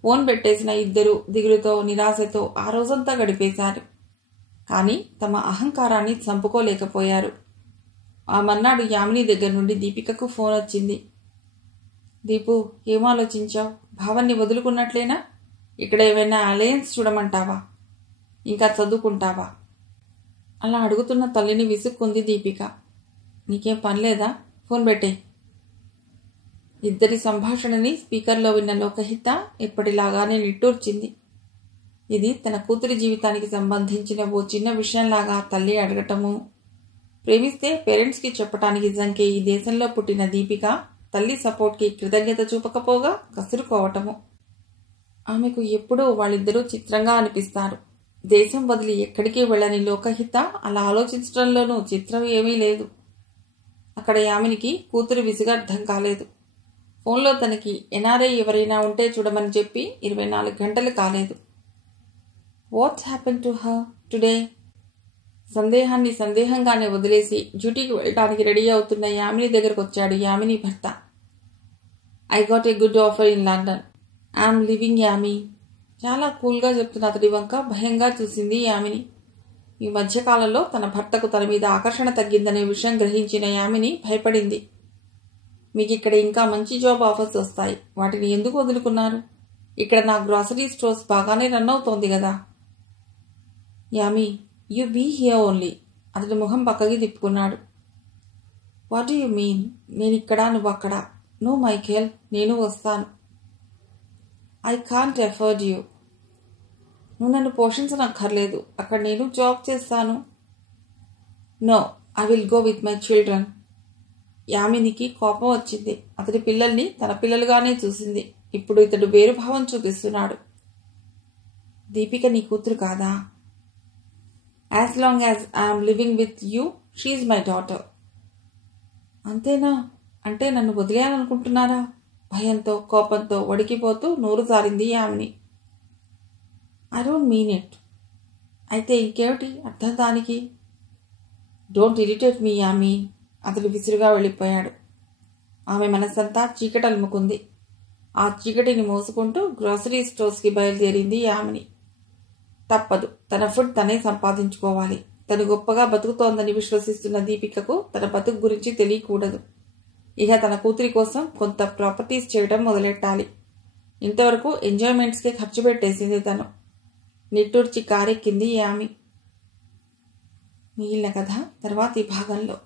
ఫోన్ పెట్టేసిన ఇద్దరు దిగులుతో నిరాశతో ఆ రోజంతా గడిపేశారు. కానీ తమ అహంకారాన్ని చంపుకోలేకపోయారు. ఆ మర్నాడు యామిని దగ్గర నుండి దీపికకు ఫోన్ వచ్చింది. దీపు, ఏం ఆలోచించావు? భావాన్ని వదులుకున్నట్లేనా? ఇక్కడ ఏమైనా అలయన్స్ చూడమంటావా? ఇంకా చదువుకుంటావా? అలా అడుగుతున్న తల్లిని విసుక్కుంది దీపిక. నీకేం పనిలేదా? ఫోన్ పెట్టే. ఇద్దరి సంభాషణని స్పీకర్లో విన్న లోకహిత ఎప్పటిలాగానే నిట్టూర్చింది. ఇది తన కూతురి జీవితానికి సంబంధించిన ఓ చిన్న విషయంలాగా తల్లి అడగటము. ప్రేమిస్తే పేరెంట్స్కి చెప్పటానికి జంకే ఈ దేశంలో పుట్టిన దీపిక తల్లి సపోర్ట్కి కృతజ్ఞత చూపకపోగా కసురుకోవటము. ఆమెకు ఎప్పుడూ వాళ్ళిద్దరూ చిత్రంగా అనిపిస్తారు. దేశం వదిలి ఎక్కడికి వెళ్ళని లోకహిత అలా ఆలోచించడంలోనూ చిత్రం ఏమీ లేదు. అక్కడ యామినికి కూతురు విసుగర్థం కాలేదు. ఫోన్లో తనకి ఎన్ఆర్ఐ ఎవరైనా ఉంటే చూడమని చెప్పి 24 గంటలు కాలేదు. Watts happen to her today? సందేహాన్ని సందేహంగానే వదిలేసి డ్యూటీకి వెళ్ళడానికి రెడీ అవుతున్న యామిని దగ్గరకు వచ్చాడు యామిని భర్త. I got a good offer in London. I'm living Yami. చాలా కూల్గా చెప్తున్న అతడి వంక భయంగా చూసింది యామిని. ఈ మధ్యకాలంలో తన భర్తకు తన మీద ఆకర్షణ తగ్గిందనే విషయం గ్రహించిన యామిని భయపడింది. మీకు ఇక్కడ ఇంకా మంచి జాబ్ ఆఫర్స్ వస్తాయి, వాటిని ఎందుకు వదులుకున్నారు? ఇక్కడ నా గ్రాసరీ స్టోర్స్ బాగానే రన్ అవుతోంది కదా. Yami, you be here only. అతడి ముఖం పక్కకి తిప్పుకున్నాడు. What do you mean? నేనిక్కడ నువ్వు అక్కడ. నో మైఖేల్, నేను వస్తాను. I can't afford you. నువ్వు నన్ను పోషించనక్కర్లేదు, అక్కడ నేను జాబ్ చేస్తాను. No, I will go with my children. యామినికి కోపం వచ్చింది. అతడి పిల్లల్ని తన పిల్లలుగానే చూసింది. ఇప్పుడు ఇతడు వేరు భావం చూపిస్తున్నాడు. దీపిక నీ కూతురు కాదా? As long as I'm living with you, she's my daughter. అంతేనా? అంటే నన్ను వదిలేయాలనుకుంటున్నారా? భయంతో కోపంతో వడికిపోతూ నోరు జారింది యామిని. I don't mean it. అయితే ఇంకేమిటి అర్థం దానికి? Don't irritate me Yami. అతడు విసురుగా వెళ్ళిపోయాడు. ఆమె మనసంతా చీకటలుముకుంది. ఆ చీకటిని మోసుకుంటూ గ్రోసరీ స్టోర్స్కి బయలుదేరింది యామిని. తప్పదు, తన ఫుడ్ తనే సంపాదించుకోవాలి. తను గొప్పగా బతుకుతోందని విశ్వసిస్తున్న దీపికకు తన బతుకు గురించి తెలియకూడదు. ఇక తన కూతురి కోసం కొంత ప్రాపర్టీస్ చేయడం మొదలెట్టాలి. ఇంతవరకు ఎంజాయ్మెంట్స్కి ఖర్చు పెట్టేసింది తను. నిట్టూర్చి కారెక్కింది యామి. మిగిలిన కథ తర్వాతి భాగంలో.